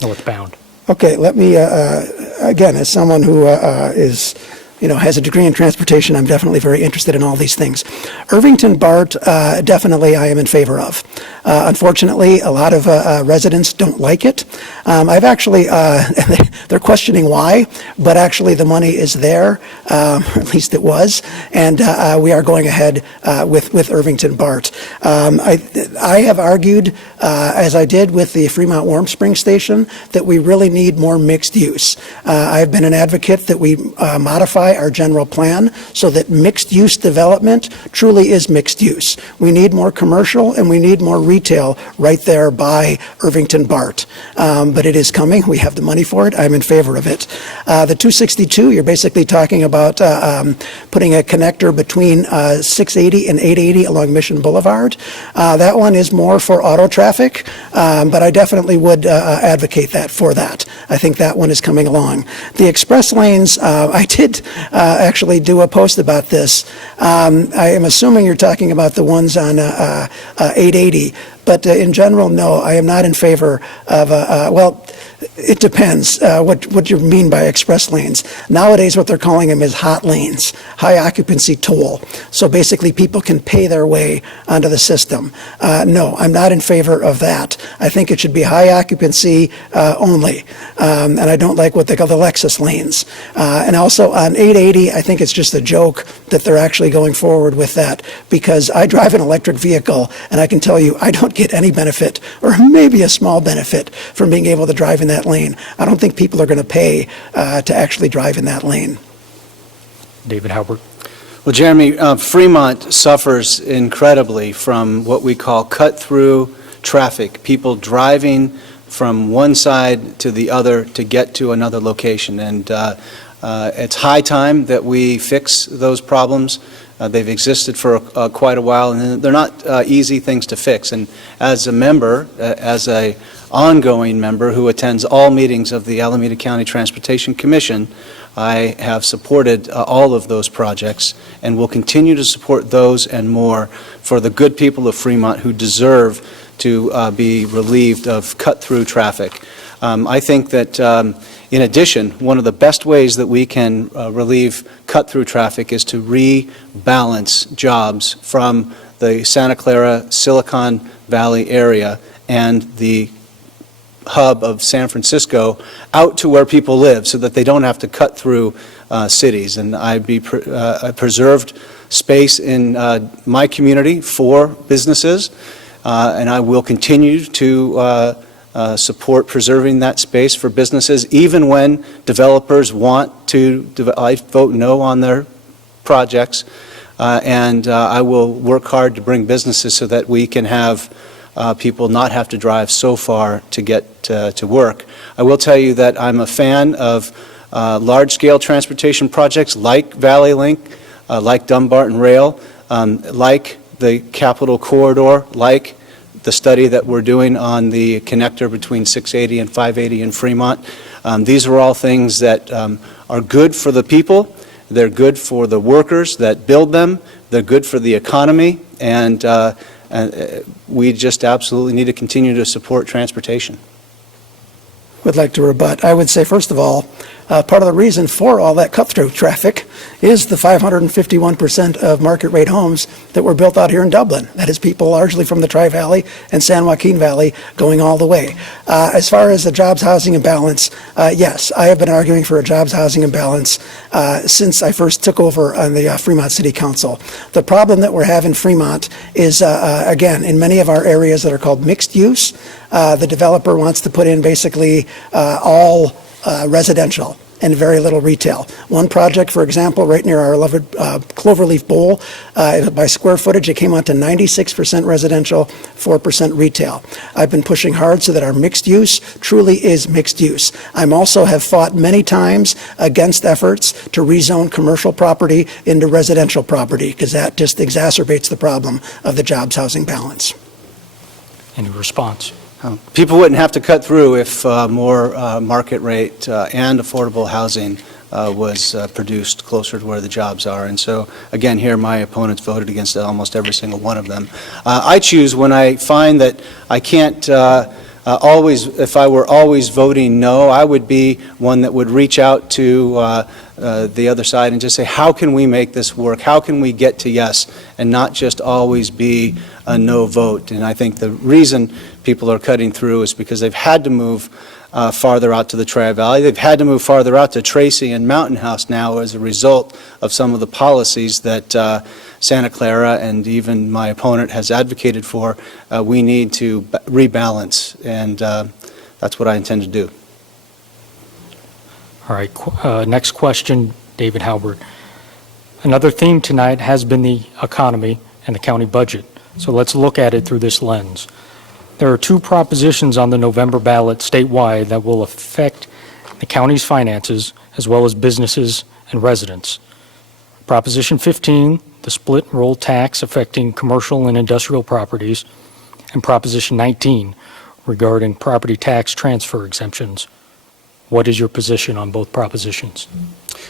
northbound. Okay, let me, again, as someone who has a degree in transportation, I'm definitely very interested in all these things. Irvington BART, definitely I am in favor of. Unfortunately, a lot of residents don't like it. I've actually, they're questioning why, but actually the money is there, at least it was, and we are going ahead with Irvington BART. I have argued, as I did with the Fremont Warm Spring Station, that we really need more mixed use. I've been an advocate that we modify our general plan so that mixed use development truly is mixed use. We need more commercial and we need more retail right there by Irvington BART. But it is coming. We have the money for it. I'm in favor of it. The 262, you're basically talking about putting a connector between 680 and 880 along Mission Boulevard. That one is more for auto traffic, but I definitely would advocate for that. I think that one is coming along. The express lanes, I did actually do a post about this. I am assuming you're talking about the ones on 880, but in general, no, I am not in favor of, well, it depends what you mean by express lanes. Nowadays, what they're calling them is hot lanes, high occupancy toll. So basically, people can pay their way onto the system. No, I'm not in favor of that. I think it should be high occupancy only. And I don't like what they call the Lexus lanes. And also on 880, I think it's just a joke that they're actually going forward with that, because I drive an electric vehicle, and I can tell you I don't get any benefit, or maybe a small benefit, from being able to drive in that lane. I don't think people are going to pay to actually drive in that lane. David Haubert. Well, Jeremy, Fremont suffers incredibly from what we call cut-through traffic, people driving from one side to the other to get to another location. And it's high time that we fix those problems. They've existed for quite a while, and they're not easy things to fix. And as a member, as a ongoing member who attends all meetings of the Alameda County Transportation Commission, I have supported all of those projects and will continue to support those and more for the good people of Fremont who deserve to be relieved of cut-through traffic. I think that in addition, one of the best ways that we can relieve cut-through traffic is to rebalance jobs from the Santa Clara, Silicon Valley area and the hub of San Francisco out to where people live so that they don't have to cut through cities. And I preserved space in my community for businesses, and I will continue to support preserving that space for businesses, even when developers want to, I vote no on their projects, and I will work hard to bring businesses so that we can have people not have to drive so far to get to work. I will tell you that I'm a fan of large-scale transportation projects like Valley Link, like Dumbarton Rail, like the Capitol Corridor, like the study that we're doing on the connector between 680 and 580 in Fremont. These are all things that are good for the people, they're good for the workers that build them, they're good for the economy, and we just absolutely need to continue to support transportation. Would like to rebut. I would say, first of all, part of the reason for all that cut-through traffic is the 551% of market rate homes that were built out here in Dublin. That is people largely from the Tri-Valley and San Joaquin Valley going all the way. As far as the jobs, housing imbalance, yes, I have been arguing for a jobs, housing imbalance since I first took over on the Fremont City Council. The problem that we're having in Fremont is, again, in many of our areas that are called mixed use, the developer wants to put in basically all residential and very little retail. One project, for example, right near our beloved Cloverleaf Bowl, by square footage, it came out to 96% residential, 4% retail. I've been pushing hard so that our mixed use truly is mixed use. I also have fought many times against efforts to rezone commercial property into residential property, because that just exacerbates the problem of the jobs housing balance. Any response? People wouldn't have to cut through if more market rate and affordable housing was produced closer to where the jobs are. And so, again, here my opponents voted against almost every single one of them. I choose when I find that I can't if I were always voting no, I would be one that would reach out to the other side and just say, how can we make this work? How can we get to yes and not just always be a no vote? And I think the reason people are cutting through is because they've had to move farther out to the Tri-Valley. They've had to move farther out to Tracy and Mountain House now as a result of some of the policies that Santa Clara and even my opponent has advocated for. We need to rebalance, and that's what I intend to do. All right, next question, David Haubert. Another theme tonight has been the economy and the county budget, so let's look at it through this lens. There are two propositions on the November ballot statewide that will affect the county's finances as well as businesses and residents. Proposition 15, the split roll tax affecting commercial and industrial properties, and Proposition 19 regarding property tax transfer exemptions. What is your position on both propositions?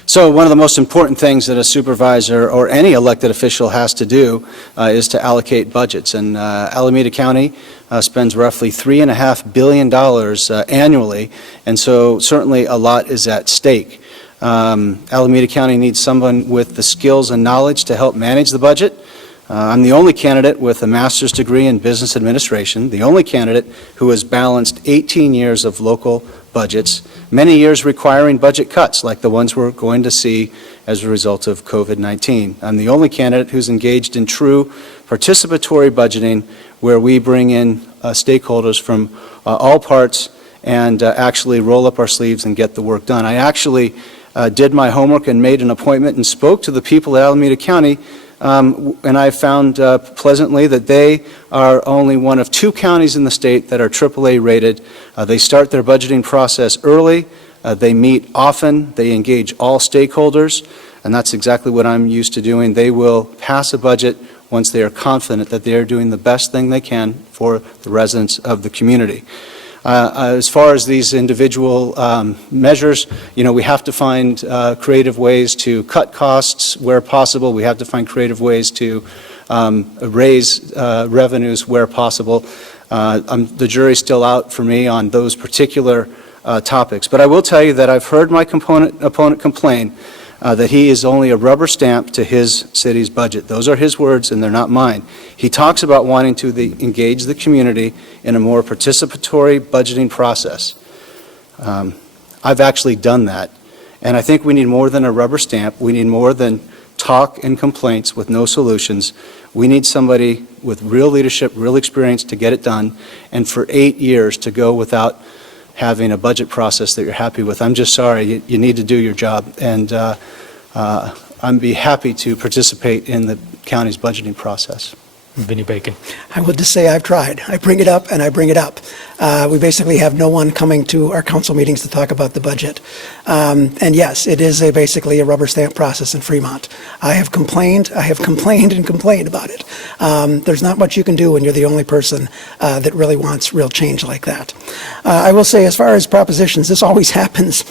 So one of the most important things that a supervisor or any elected official has to do is to allocate budgets. And Alameda County spends roughly $3.5 billion annually, and so certainly a lot is at stake. Alameda County needs someone with the skills and knowledge to help manage the budget. I'm the only candidate with a master's degree in business administration, the only candidate who has balanced 18 years of local budgets, many years requiring budget cuts like the ones we're going to see as a result of COVID-19. I'm the only candidate who's engaged in true participatory budgeting where we bring in stakeholders from all parts and actually roll up our sleeves and get the work done. I actually did my homework and made an appointment and spoke to the people at Alameda County, and I found pleasantly that they are only one of 2 counties in the state that are AAA rated. They start their budgeting process early, they meet often, they engage all stakeholders, and that's exactly what I'm used to doing. They will pass a budget once they are confident that they are doing the best thing they can for the residents of the community. As far as these individual measures, we have to find creative ways to cut costs where possible. We have to find creative ways to raise revenues where possible. The jury's still out for me on those particular topics. But I will tell you that I've heard my opponent complain that he is only a rubber stamp to his city's budget. Those are his words and they're not mine. He talks about wanting to engage the community in a more participatory budgeting process. I've actually done that, and I think we need more than a rubber stamp. We need more than talk and complaints with no solutions. We need somebody with real leadership, real experience to get it done, and for 8 years to go without having a budget process that you're happy with. I'm just sorry, you need to do your job, and I'd be happy to participate in the county's budgeting process. Vinnie Bacon. I will just say I've tried. I bring it up and I bring it up. We basically have no one coming to our council meetings to talk about the budget. And yes, it is basically a rubber stamp process in Fremont. I have complained and complained about it. There's not much you can do when you're the only person that really wants real change like that. I will say, as far as propositions, this always happens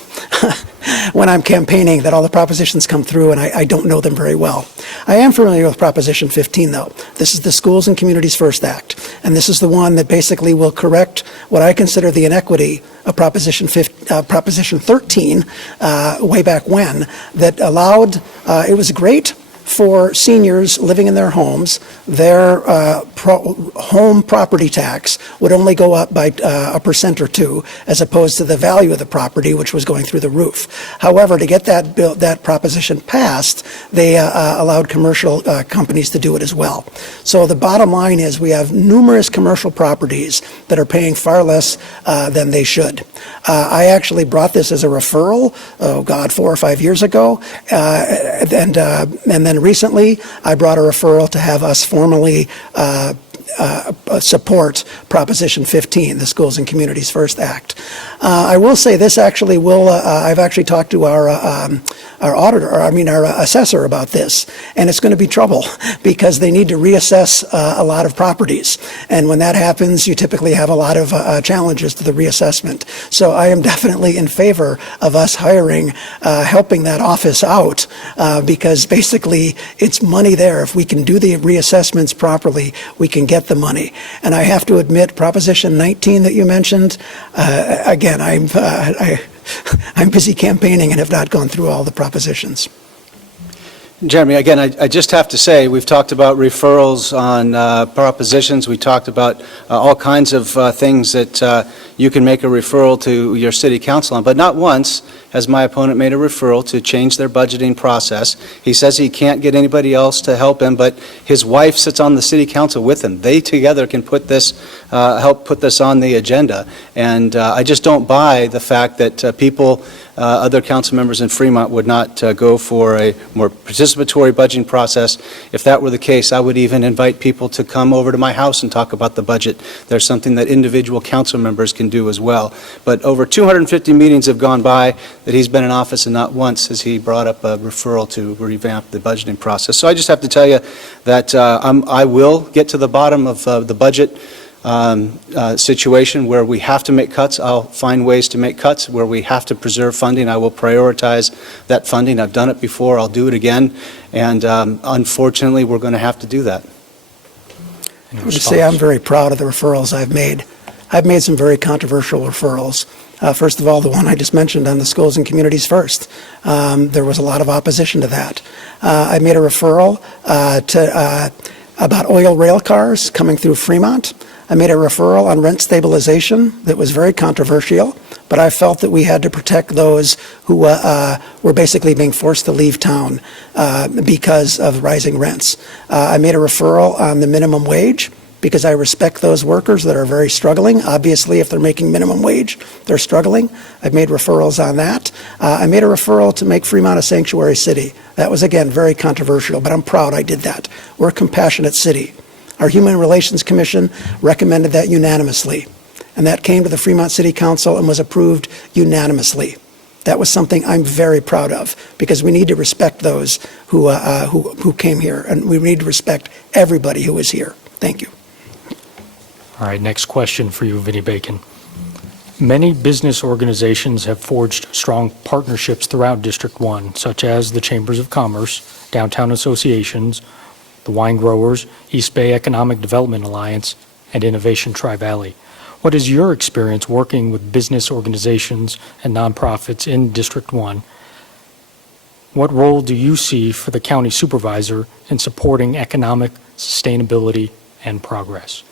when I'm campaigning, that all the propositions come through and I don't know them very well. I am familiar with Proposition 15, though. This is the Schools and Communities First Act, and this is the one that basically will correct what I consider the inequity of Proposition 13 way back when, that allowed, it was great for seniors living in their homes. Their home property tax would only go up by 1% or 2%, as opposed to the value of the property, which was going through the roof. However, to get that proposition passed, they allowed commercial companies to do it as well. So the bottom line is, we have numerous commercial properties that are paying far less than they should. I actually brought this as a referral, 4 or 5 years ago, and then recently I brought a referral to have us formally support Proposition 15, the Schools and Communities First Act. I will say this actually will, I've actually talked to our auditor, our assessor about this, and it's going to be trouble because they need to reassess a lot of properties. And when that happens, you typically have a lot of challenges to the reassessment. So I am definitely in favor of us helping that office out, because basically it's money there. If we can do the reassessments properly, we can get the money. And I have to admit, Proposition 19 that you mentioned, again, I'm busy campaigning and have not gone through all the propositions. Jeremy, again, I just have to say, we've talked about referrals on propositions. We talked about all kinds of things that you can make a referral to your city council on, but not once has my opponent made a referral to change their budgeting process. He says he can't get anybody else to help him, but his wife sits on the city council with him. They together can help put this on the agenda. And I just don't buy the fact that other council members in Fremont would not go for a more participatory budgeting process. If that were the case, I would even invite people to come over to my house and talk about the budget. There's something that individual council members can do as well. But over 250 meetings have gone by that he's been in office, and not once has he brought up a referral to revamp the budgeting process. So I just have to tell you that I will get to the bottom of the budget situation. Where we have to make cuts, I'll find ways to make cuts. Where we have to preserve funding, I will prioritize that funding. I've done it before, I'll do it again, and unfortunately we're going to have to do that. I would say I'm very proud of the referrals I've made. I've made some very controversial referrals. First of all, the one I just mentioned on the Schools and Communities First. There was a lot of opposition to that. I made a referral about oil rail cars coming through Fremont. I made a referral on rent stabilization that was very controversial, but I felt that we had to protect those who were basically being forced to leave town because of rising rents. I made a referral on the minimum wage, because I respect those workers that are very struggling. Obviously, if they're making minimum wage, they're struggling. I've made referrals on that. I made a referral to make Fremont a sanctuary city. That was, again, very controversial, but I'm proud I did that. We're a compassionate city. Our Human Relations Commission recommended that unanimously, and that came to the Fremont City Council and was approved unanimously. That was something I'm very proud of, because we need to respect those who came here, and we need to respect everybody who is here. Thank you. All right, next question for you, Vinnie Bacon. Many business organizations have forged strong partnerships throughout District 1, such as the Chambers of Commerce, downtown associations, the Wine Growers, East Bay Economic Development Alliance, and Innovation Tri-Valley. What is your experience working with business organizations and nonprofits in District 1? What role do you see for the county supervisor in supporting economic sustainability and progress?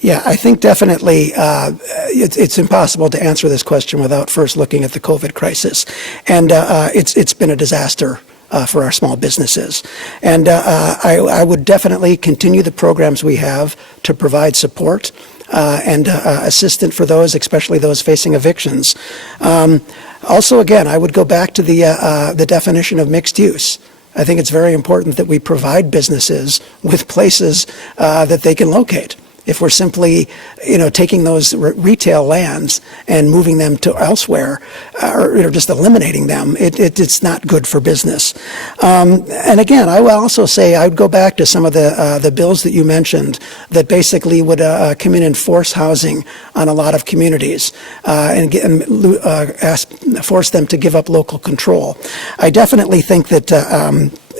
Yeah, I think definitely it's impossible to answer this question without first looking at the COVID crisis. And it's been a disaster for our small businesses. And I would definitely continue the programs we have to provide support and assistance for those, especially those facing evictions. Also, again, I would go back to the definition of mixed use. I think it's very important that we provide businesses with places that they can locate. If we're simply, taking those retail lands and moving them to elsewhere, or just eliminating them, it's not good for business. And again, I will also say I would go back to some of the bills that you mentioned that basically would come in and force housing on a lot of communities and force them to give up local control. I definitely think that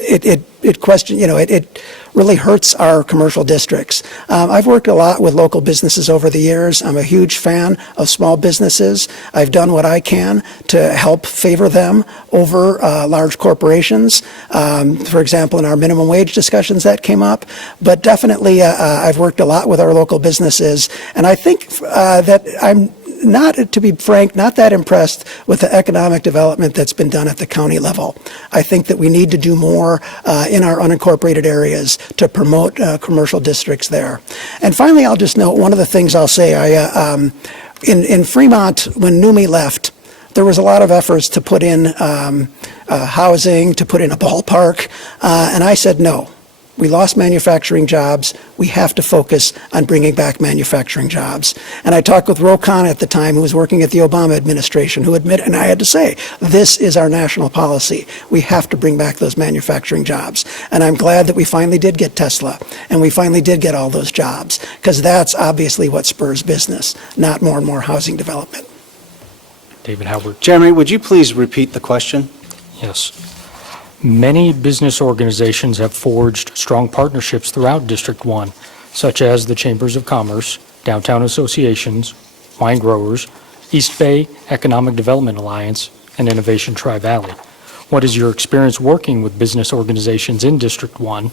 it really hurts our commercial districts. I've worked a lot with local businesses over the years. I'm a huge fan of small businesses. I've done what I can to help favor them over large corporations. For example, in our minimum wage discussions that came up. But definitely, I've worked a lot with our local businesses, and I think that I'm not, to be frank, not that impressed with the economic development that's been done at the county level. I think that we need to do more in our unincorporated areas to promote commercial districts there. And finally, I'll just note one of the things I'll say. In Fremont, when NUMMI left, there was a lot of efforts to put in housing, to put in a ballpark, and I said no. We lost manufacturing jobs. We have to focus on bringing back manufacturing jobs. And I talked with Ro Khanna at the time, who was working at the Obama administration, who admitted, and I had to say, this is our national policy. We have to bring back those manufacturing jobs. And I'm glad that we finally did get Tesla, and we finally did get all those jobs, because that's obviously what spurs business, not more and more housing development. David Haubert. Jeremy, would you please repeat the question? Yes. Many business organizations have forged strong partnerships throughout District 1, such as the Chambers of Commerce, downtown associations, wine growers, East Bay Economic Development Alliance, and Innovation Tri-Valley. What is your experience working with business organizations in District 1?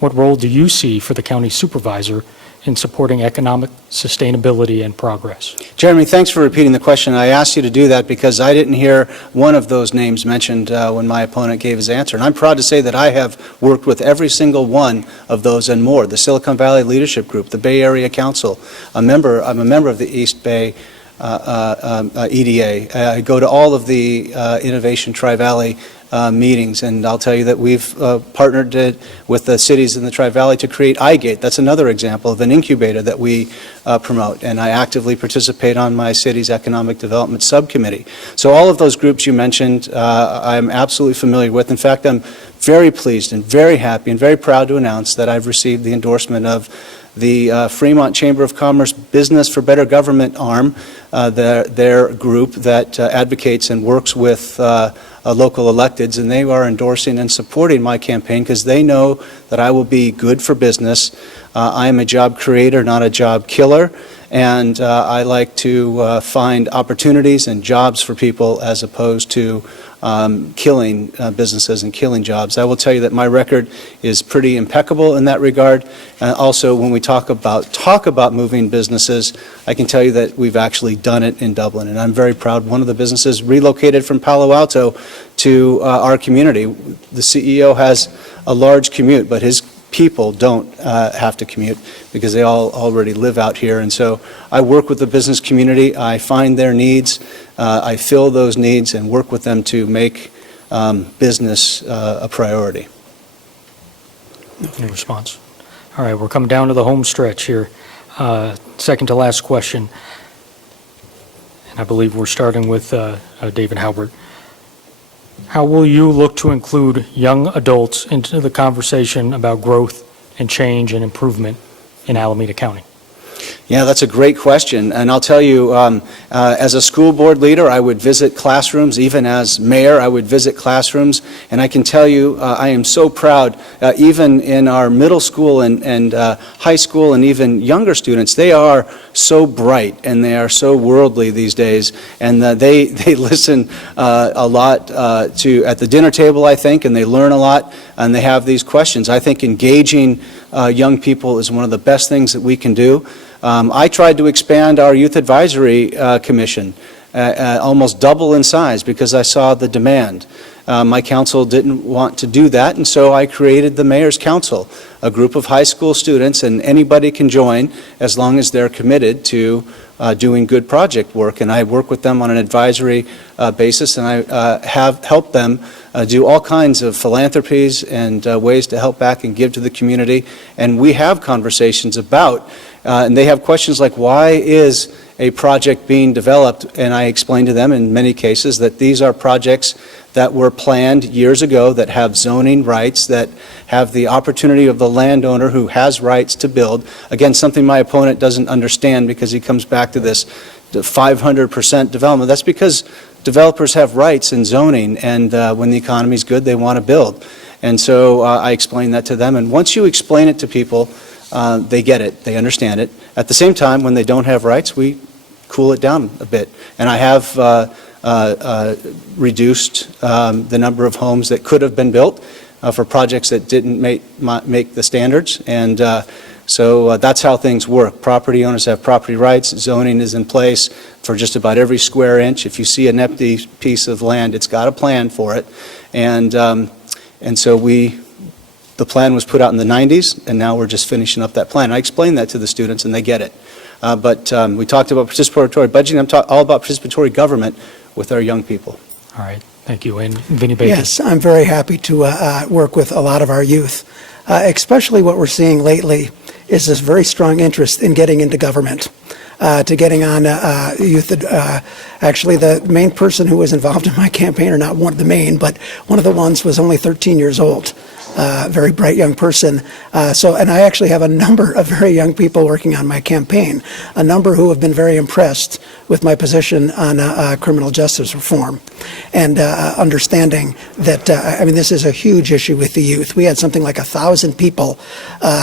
What role do you see for the county supervisor in supporting economic sustainability and progress? Jeremy, thanks for repeating the question. I asked you to do that because I didn't hear one of those names mentioned when my opponent gave his answer. And I'm proud to say that I have worked with every single one of those and more. The Silicon Valley Leadership Group, the Bay Area Council. I'm a member of the East Bay EDA. I go to all of the Innovation Tri-Valley meetings, and I'll tell you that we've partnered with the cities in the Tri-Valley to create iGate. That's another example of an incubator that we promote, and I actively participate on my city's economic development subcommittee. So all of those groups you mentioned, I'm absolutely familiar with. In fact, I'm very pleased and very happy and very proud to announce that I've received the endorsement of the Fremont Chamber of Commerce Business for Better Government arm, their group that advocates and works with local electeds, and they are endorsing and supporting my campaign because they know that I will be good for business. I am a job creator, not a job killer, and I like to find opportunities and jobs for people as opposed to killing businesses and killing jobs. I will tell you that my record is pretty impeccable in that regard. Also, when we talk about moving businesses, I can tell you that we've actually done it in Dublin, and I'm very proud. One of the businesses relocated from Palo Alto to our community. The CEO has a large commute, but his people don't have to commute because they all already live out here. And so I work with the business community. I find their needs. I fill those needs and work with them to make business a priority. Any response? All right, we're coming down to the home stretch here. Second to last question. And I believe we're starting with David Haubert. How will you look to include young adults into the conversation about growth and change and improvement in Alameda County? Yeah, that's a great question. And I'll tell you, as a school board leader, I would visit classrooms. Even as mayor, I would visit classrooms. And I can tell you, I am so proud, even in our middle school and high school and even younger students, they are so bright and they are so worldly these days. And they listen a lot at the dinner table, I think, and they learn a lot, and they have these questions. I think engaging young people is one of the best things that we can do. I tried to expand our Youth Advisory Commission, almost double in size because I saw the demand. My council didn't want to do that, and so I created the Mayor's Council, a group of high school students, and anybody can join as long as they're committed to doing good project work. And I work with them on an advisory basis, and I have helped them do all kinds of philanthropies and ways to help back and give to the community. And we have conversations about, and they have questions like, why is a project being developed? And I explain to them in many cases that these are projects that were planned years ago, that have zoning rights, that have the opportunity of the landowner who has rights to build. Again, something my opponent doesn't understand, because he comes back to this 500% development. That's because developers have rights in zoning, and when the economy's good, they want to build. And so I explain that to them, and once you explain it to people, they get it, they understand it. At the same time, when they don't have rights, we cool it down a bit. And I have reduced the number of homes that could have been built for projects that didn't make the standards. And so that's how things work. Property owners have property rights. Zoning is in place for just about every square inch. If you see an empty piece of land, it's got a plan for it. And so the plan was put out in the 90s, and now we're just finishing up that plan. I explained that to the students, and they get it. But we talked about participatory budgeting. I'm all about participatory government with our young people. All right, thank you. And Vinnie Bacon? Yes, I'm very happy to work with a lot of our youth. Especially what we're seeing lately is this very strong interest in getting into government, to getting on youth. Actually, the main person who was involved in my campaign, or not one of the main, but one of the ones, was only 13 years old. Very bright young person. And I actually have a number of very young people working on my campaign, a number who have been very impressed with my position on criminal justice reform, and understanding that, this is a huge issue with the youth. We had something like 1,000 people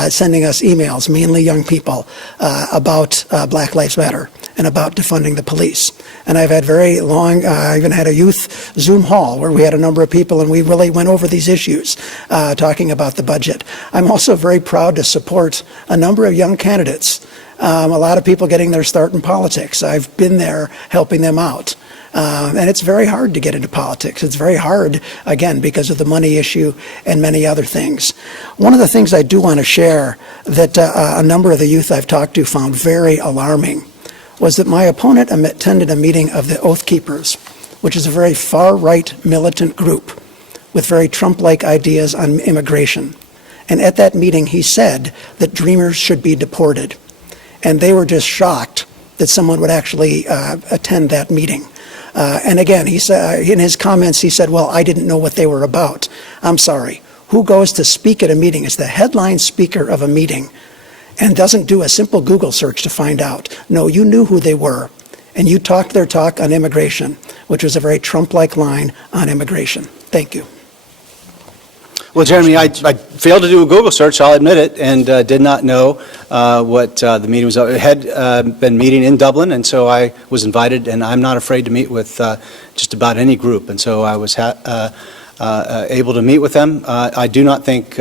sending us emails, mainly young people, about Black Lives Matter and about defunding the police. And I've had very long, I even had a youth Zoom hall where we had a number of people, and we really went over these issues, talking about the budget. I'm also very proud to support a number of young candidates, a lot of people getting their start in politics. I've been there helping them out. And it's very hard to get into politics. It's very hard, again, because of the money issue and many other things. One of the things I do want to share that a number of the youth I've talked to found very alarming was that my opponent attended a meeting of the Oath Keepers, which is a very far-right militant group with very Trump-like ideas on immigration. And at that meeting, he said that Dreamers should be deported. And they were just shocked that someone would actually attend that meeting. And again, he said, in his comments, he said, well, I didn't know what they were about. I'm sorry. Who goes to speak at a meeting, is the headline speaker of a meeting, and doesn't do a simple Google search to find out? No, you knew who they were, and you talked their talk on immigration, which was a very Trump-like line on immigration. Thank you. Well, Jeremy, I failed to do a Google search, I'll admit it, and did not know what the meeting was. It had been meeting in Dublin, and so I was invited, and I'm not afraid to meet with just about any group, and so I was able to meet with them. I do not think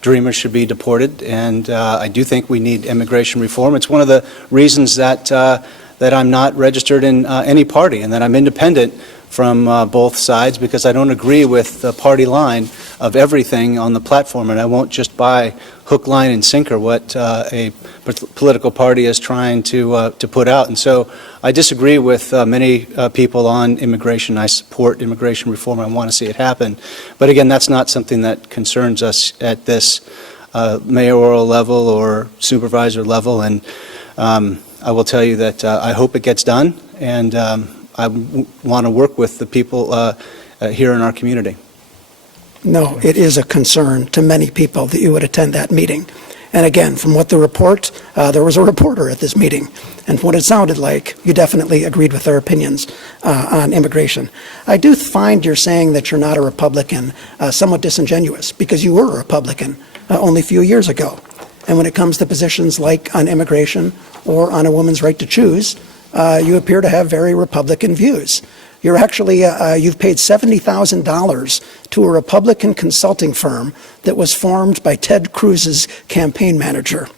Dreamers should be deported, and I do think we need immigration reform. It's one of the reasons that I'm not registered in any party, and that I'm independent from both sides, because I don't agree with the party line of everything on the platform, and I won't just buy hook, line, and sinker what a political party is trying to put out. And so I disagree with many people on immigration. I support immigration reform. I want to see it happen. But again, that's not something that concerns us at this mayoral level or supervisor level. And I will tell you that I hope it gets done, and I want to work with the people here in our community. No, it is a concern to many people that you would attend that meeting. And again, from what the report, there was a reporter at this meeting, and from what it sounded like, you definitely agreed with their opinions on immigration. I do find you're saying that you're not a Republican somewhat disingenuous, because you were a Republican only a few years ago. And when it comes to positions like on immigration or on a woman's right to choose, you appear to have very Republican views. You're actually, you've paid $70,000 to a Republican consulting firm that was formed by Ted Cruz's campaign manager.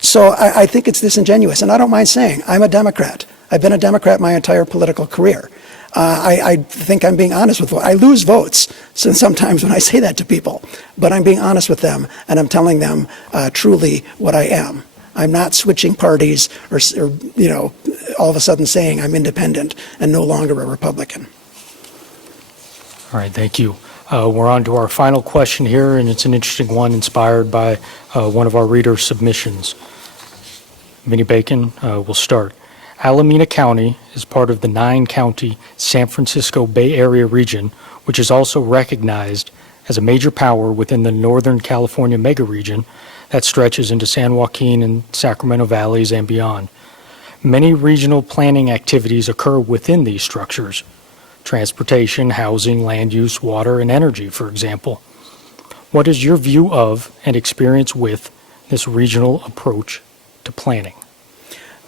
So I think it's disingenuous, and I don't mind saying I'm a Democrat. I've been a Democrat my entire political career. I think I'm being honest with I lose votes sometimes when I say that to people, but I'm being honest with them, and I'm telling them truly what I am. I'm not switching parties or all of a sudden saying I'm independent and no longer a Republican. All right, thank you. We're on to our final question here, and it's an interesting one inspired by one of our reader submissions. Vinnie Bacon will start. Alameda County is part of the 9-county San Francisco Bay Area region, which is also recognized as a major power within the Northern California megaregion that stretches into San Joaquin and Sacramento valleys and beyond. Many regional planning activities occur within these structures. Transportation, housing, land use, water, and energy, for example. What is your view of and experience with this regional approach to planning?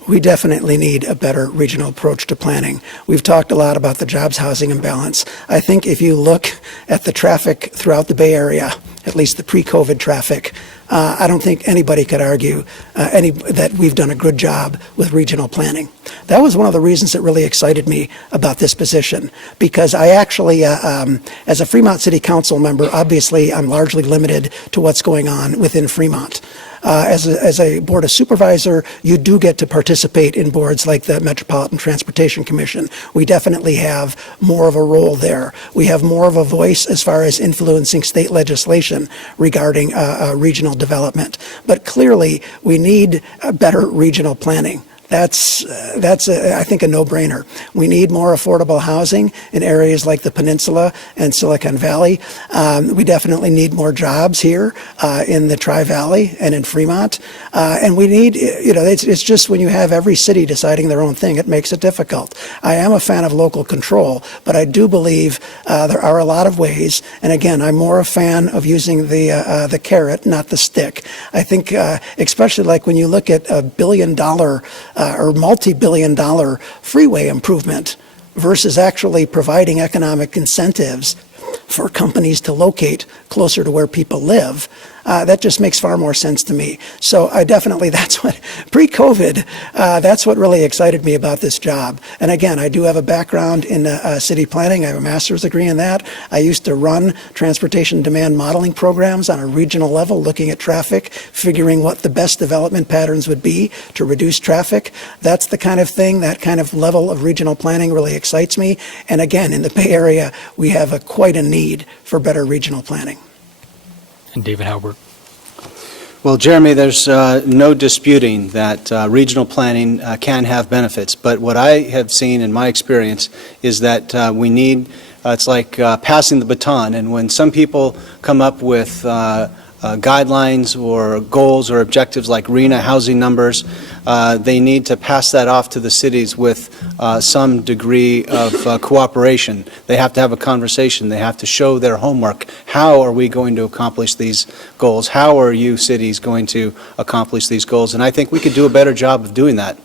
We definitely need a better regional approach to planning. We've talked a lot about the jobs housing imbalance. I think if you look at the traffic throughout the Bay Area, at least the pre-COVID traffic, I don't think anybody could argue that we've done a good job with regional planning. That was one of the reasons that really excited me about this position, because I actually, as a Fremont City Council member, obviously I'm largely limited to what's going on within Fremont. As a Board of Supervisor, you do get to participate in boards like the Metropolitan Transportation Commission. We definitely have more of a role there. We have more of a voice as far as influencing state legislation regarding regional development. But clearly, we need better regional planning. That's I think, a no-brainer. We need more affordable housing in areas like the Peninsula and Silicon Valley. We definitely need more jobs here in the Tri-Valley and in Fremont. And we need, it's just when you have every city deciding their own thing, it makes it difficult. I am a fan of local control, but I do believe there are a lot of ways. And again, I'm more a fan of using the carrot, not the stick. I think, especially like when you look at $1 billion or multi-billion-dollar freeway improvement versus actually providing economic incentives for companies to locate closer to where people live, that just makes far more sense to me. So I definitely, that's what, pre-COVID, that's what really excited me about this job. And again, I do have a background in city planning. I have a master's degree in that. I used to run transportation demand modeling programs on a regional level, looking at traffic, figuring what the best development patterns would be to reduce traffic. That's the kind of thing, that kind of level of regional planning really excites me. And again, in the Bay Area, we have quite a need for better regional planning. And David Haubert. Well, Jeremy, there's no disputing that regional planning can have benefits, but what I have seen in my experience is that we need, it's like passing the baton, and when some people come up with guidelines or goals or objectives like RHNA housing numbers, they need to pass that off to the cities with some degree of cooperation. They have to have a conversation. They have to show their homework. How are we going to accomplish these goals? How are you cities going to accomplish these goals? And I think we could do a better job of doing that.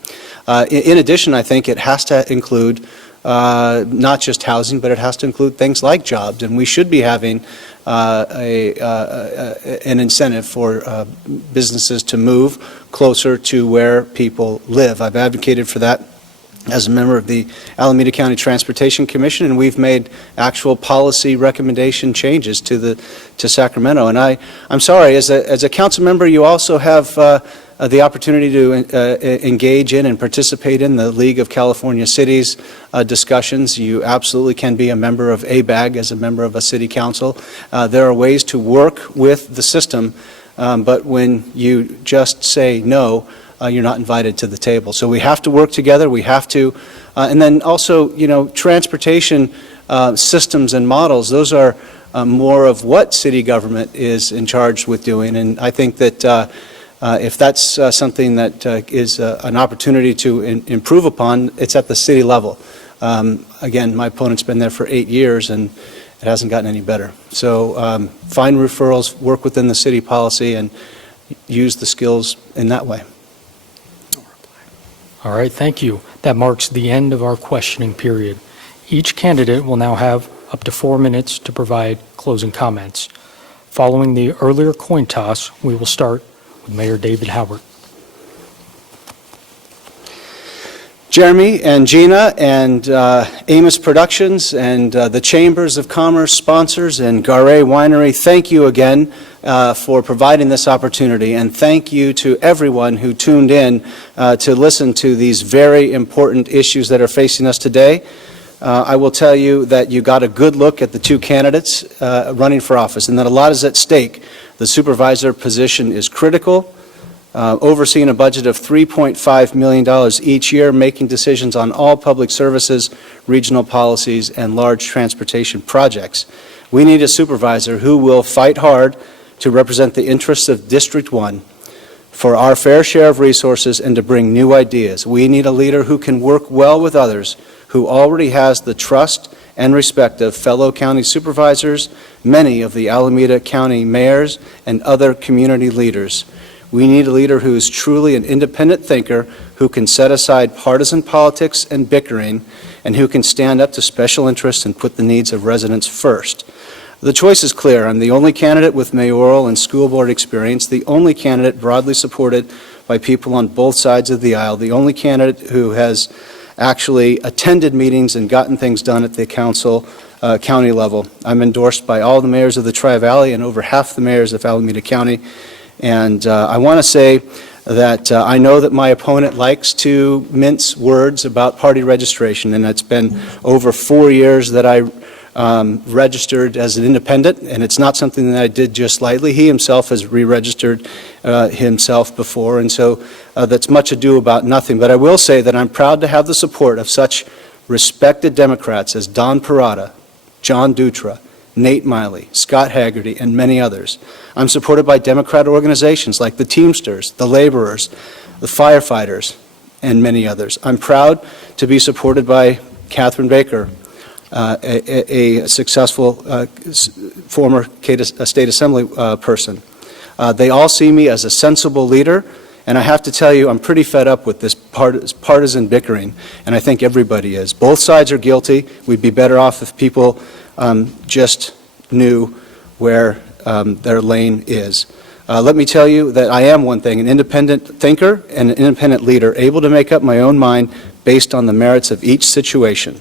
In addition, I think it has to include not just housing, but it has to include things like jobs, and we should be having an incentive for businesses to move closer to where people live. I've advocated for that as a member of the Alameda County Transportation Commission, and we've made actual policy recommendation changes to Sacramento. And I'm sorry, as a council member, you also have the opportunity to engage in and participate in the League of California Cities discussions. You absolutely can be a member of ABAG as a member of a city council. There are ways to work with the system, but when you just say no, you're not invited to the table. So we have to work together. We have to, and then also, transportation systems and models, those are more of what city government is in charge with doing. And I think that if that's something that is an opportunity to improve upon, it's at the city level. Again, my opponent's been there for 8 years and it hasn't gotten any better. So find referrals, work within the city policy, and use the skills in that way. All right, thank you. That marks the end of our questioning period. Each candidate will now have up to 4 minutes to provide closing comments. Following the earlier coin toss, we will start with Mayor David Haubert. Jeremy and Gina and Amos Productions and the Chambers of Commerce sponsors and Gare Winery, thank you again for providing this opportunity, and thank you to everyone who tuned in to listen to these very important issues that are facing us today. I will tell you that you got a good look at the two candidates running for office, and that a lot is at stake. The supervisor position is critical. Overseeing a budget of $3.5 million each year, making decisions on all public services, regional policies, and large transportation projects. We need a supervisor who will fight hard to represent the interests of District 1 for our fair share of resources and to bring new ideas. We need a leader who can work well with others, who already has the trust and respect of fellow county supervisors, many of the Alameda County mayors, and other community leaders. We need a leader who is truly an independent thinker, who can set aside partisan politics and bickering, and who can stand up to special interests and put the needs of residents first. The choice is clear. I'm the only candidate with mayoral and school board experience, the only candidate broadly supported by people on both sides of the aisle, the only candidate who has actually attended meetings and gotten things done at the county level. I'm endorsed by all the mayors of the Tri-Valley and over half the mayors of Alameda County. And I want to say that I know that my opponent likes to mince words about party registration, and it's been over 4 years that I registered as an independent, and it's not something that I did just lightly. He himself has re-registered himself before, and so that's much ado about nothing. But I will say that I'm proud to have the support of such respected Democrats as Don Parada, John Dutra, Nate Miley, Scott Haggerty, and many others. I'm supported by Democrat organizations like the Teamsters, the Laborers, the Firefighters, and many others. I'm proud to be supported by Catherine Baker, a successful former State Assembly person. They all see me as a sensible leader, and I have to tell you, I'm pretty fed up with this partisan bickering, and I think everybody is. Both sides are guilty. We'd be better off if people just knew where their lane is. Let me tell you that I am one thing, an independent thinker and an independent leader, able to make up my own mind based on the merits of each situation.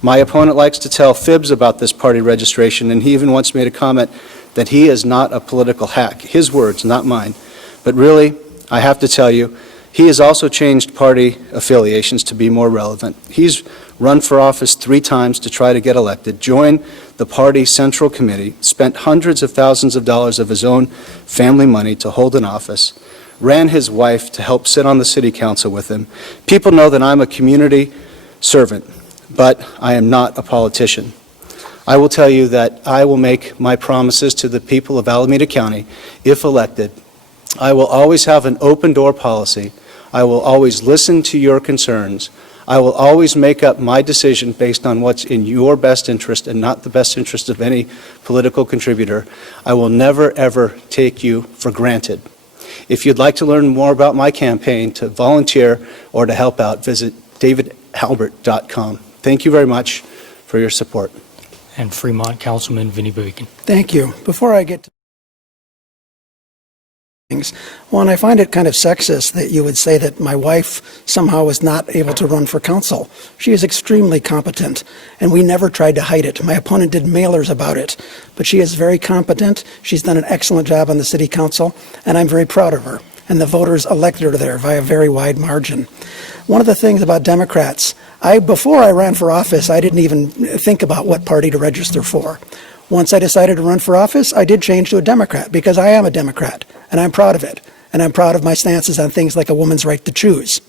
My opponent likes to tell fibs about this party registration, and he even once made a comment that he is not a political hack. His words, not mine. But really, I have to tell you, he has also changed party affiliations to be more relevant. He's run for office 3 times to try to get elected, joined the party central committee, spent hundreds of thousands of dollars of his own family money to hold an office, ran his wife to help sit on the city council with him. People know that I'm a community servant, but I am not a politician. I will tell you that I will make my promises to the people of Alameda County if elected. I will always have an open door policy. I will always listen to your concerns. I will always make up my decision based on what's in your best interest and not the best interest of any political contributor. I will never, ever take you for granted. If you'd like to learn more about my campaign, to volunteer or to help out, visit davidhaubert.com. Thank you very much for your support. And Fremont Councilman Vinnie. Thank you. Before I get to things, one, I find it kind of sexist that you would say that my wife somehow was not able to run for council. She is extremely competent, and we never tried to hide it. My opponent did mailers about it, but she is very competent. She's done an excellent job on the city council, and I'm very proud of her. And the voters elected her there by a very wide margin. One of the things about Democrats, before I ran for office, I didn't even think about what party to register for. Once I decided to run for office, I did change to a Democrat because I am a Democrat, and I'm proud of it. And I'm proud of my stances on things like a woman's right to choose.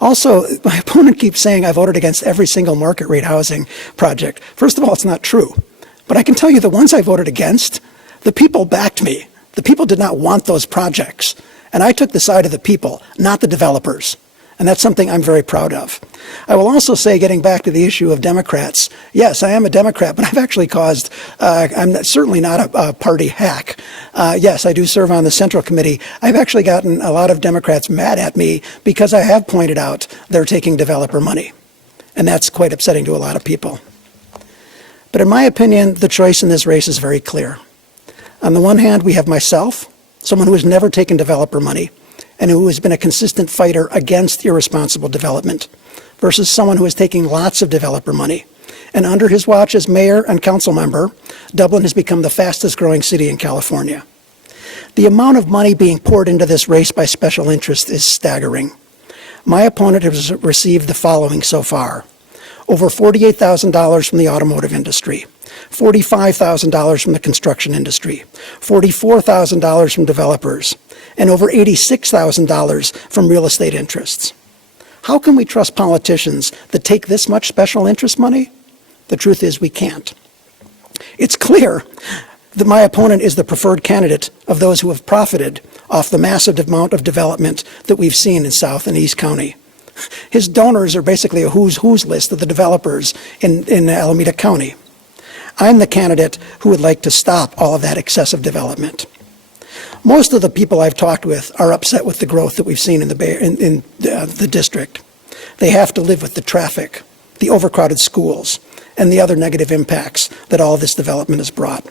Also, my opponent keeps saying I voted against every single market rate housing project. First of all, it's not true. But I can tell you the ones I voted against, the people backed me. The people did not want those projects. And I took the side of the people, not the developers. And that's something I'm very proud of. I will also say, getting back to the issue of Democrats, yes, I am a Democrat, but I've actually caused, I'm certainly not a party hack. Yes, I do serve on the Central Committee. I've actually gotten a lot of Democrats mad at me because I have pointed out they're taking developer money. And that's quite upsetting to a lot of people. But in my opinion, the choice in this race is very clear. On the one hand, we have myself, someone who has never taken developer money, and who has been a consistent fighter against irresponsible development. versus someone who is taking lots of developer money. And under his watch as mayor and council member, Dublin has become the fastest growing city in California. The amount of money being poured into this race by special interests is staggering. My opponent has received the following so far: over $48,000 from the automotive industry, $45,000 from the construction industry, $44,000 from developers, and over $86,000 from real estate interests. How can we trust politicians that take this much special interest money? The truth is we can't. It's clear that my opponent is the preferred candidate of those who have profited off the massive amount of development that we've seen in South and East County. His donors are basically a who's list of the developers in Alameda County. I'm the candidate who would like to stop all of that excessive development. Most of the people I've talked with are upset with the growth that we've seen in the district. They have to live with the traffic, the overcrowded schools, and the other negative impacts that all this development has brought.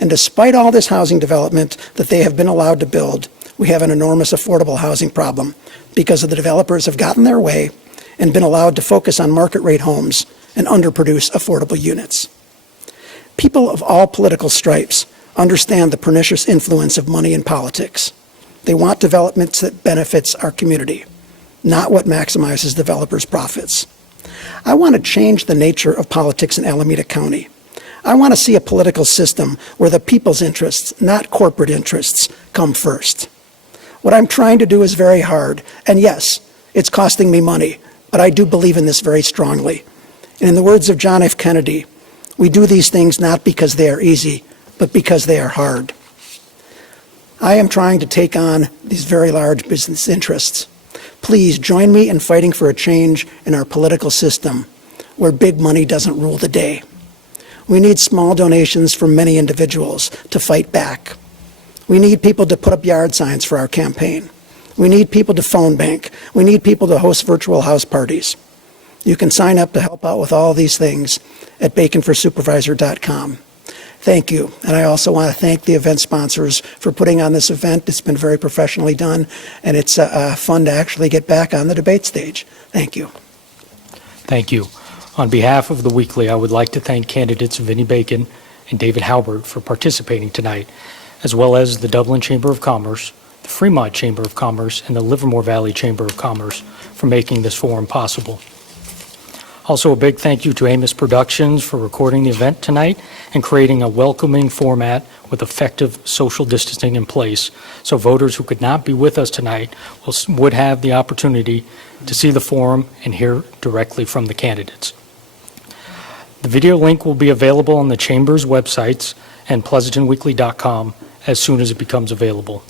And despite all this housing development that they have been allowed to build, we have an enormous affordable housing problem because the developers have gotten their way and been allowed to focus on market rate homes and underproduce affordable units. People of all political stripes understand the pernicious influence of money in politics. They want development that benefits our community, not what maximizes developers' profits. I want to change the nature of politics in Alameda County. I want to see a political system where the people's interests, not corporate interests, come first. What I'm trying to do is very hard, and yes, it's costing me money, but I do believe in this very strongly. And in the words of John F. Kennedy, we do these things not because they are easy, but because they are hard. I am trying to take on these very large business interests. Please join me in fighting for a change in our political system where big money doesn't rule the day. We need small donations from many individuals to fight back. We need people to put up yard signs for our campaign. We need people to phone bank. We need people to host virtual house parties. You can sign up to help out with all these things at baconforsupervisor.com. Thank you. And I also want to thank the event sponsors for putting on this event. It's been very professionally done, and it's fun to actually get back on the debate stage. Thank you. Thank you. On behalf of the Weekly, I would like to thank candidates Vinnie Bacon and David Haubert for participating tonight, as well as the Dublin Chamber of Commerce, the Fremont Chamber of Commerce, and the Livermore Valley Chamber of Commerce for making this forum possible. Also, a big thank you to Amos Productions for recording the event tonight and creating a welcoming format with effective social distancing in place, so voters who could not be with us tonight would have the opportunity to see the forum and hear directly from the candidates. The video link will be available on the Chamber's websites and PleasantonWeekly.com as soon as it becomes available.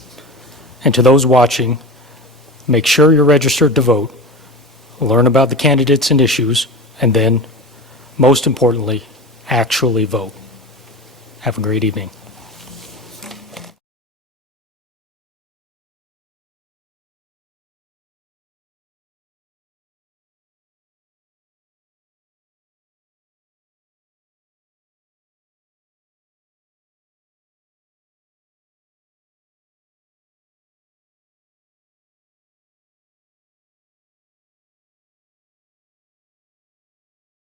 And to those watching, make sure you're registered to vote, learn about the candidates and issues, and then, most importantly, actually vote. Have a great evening.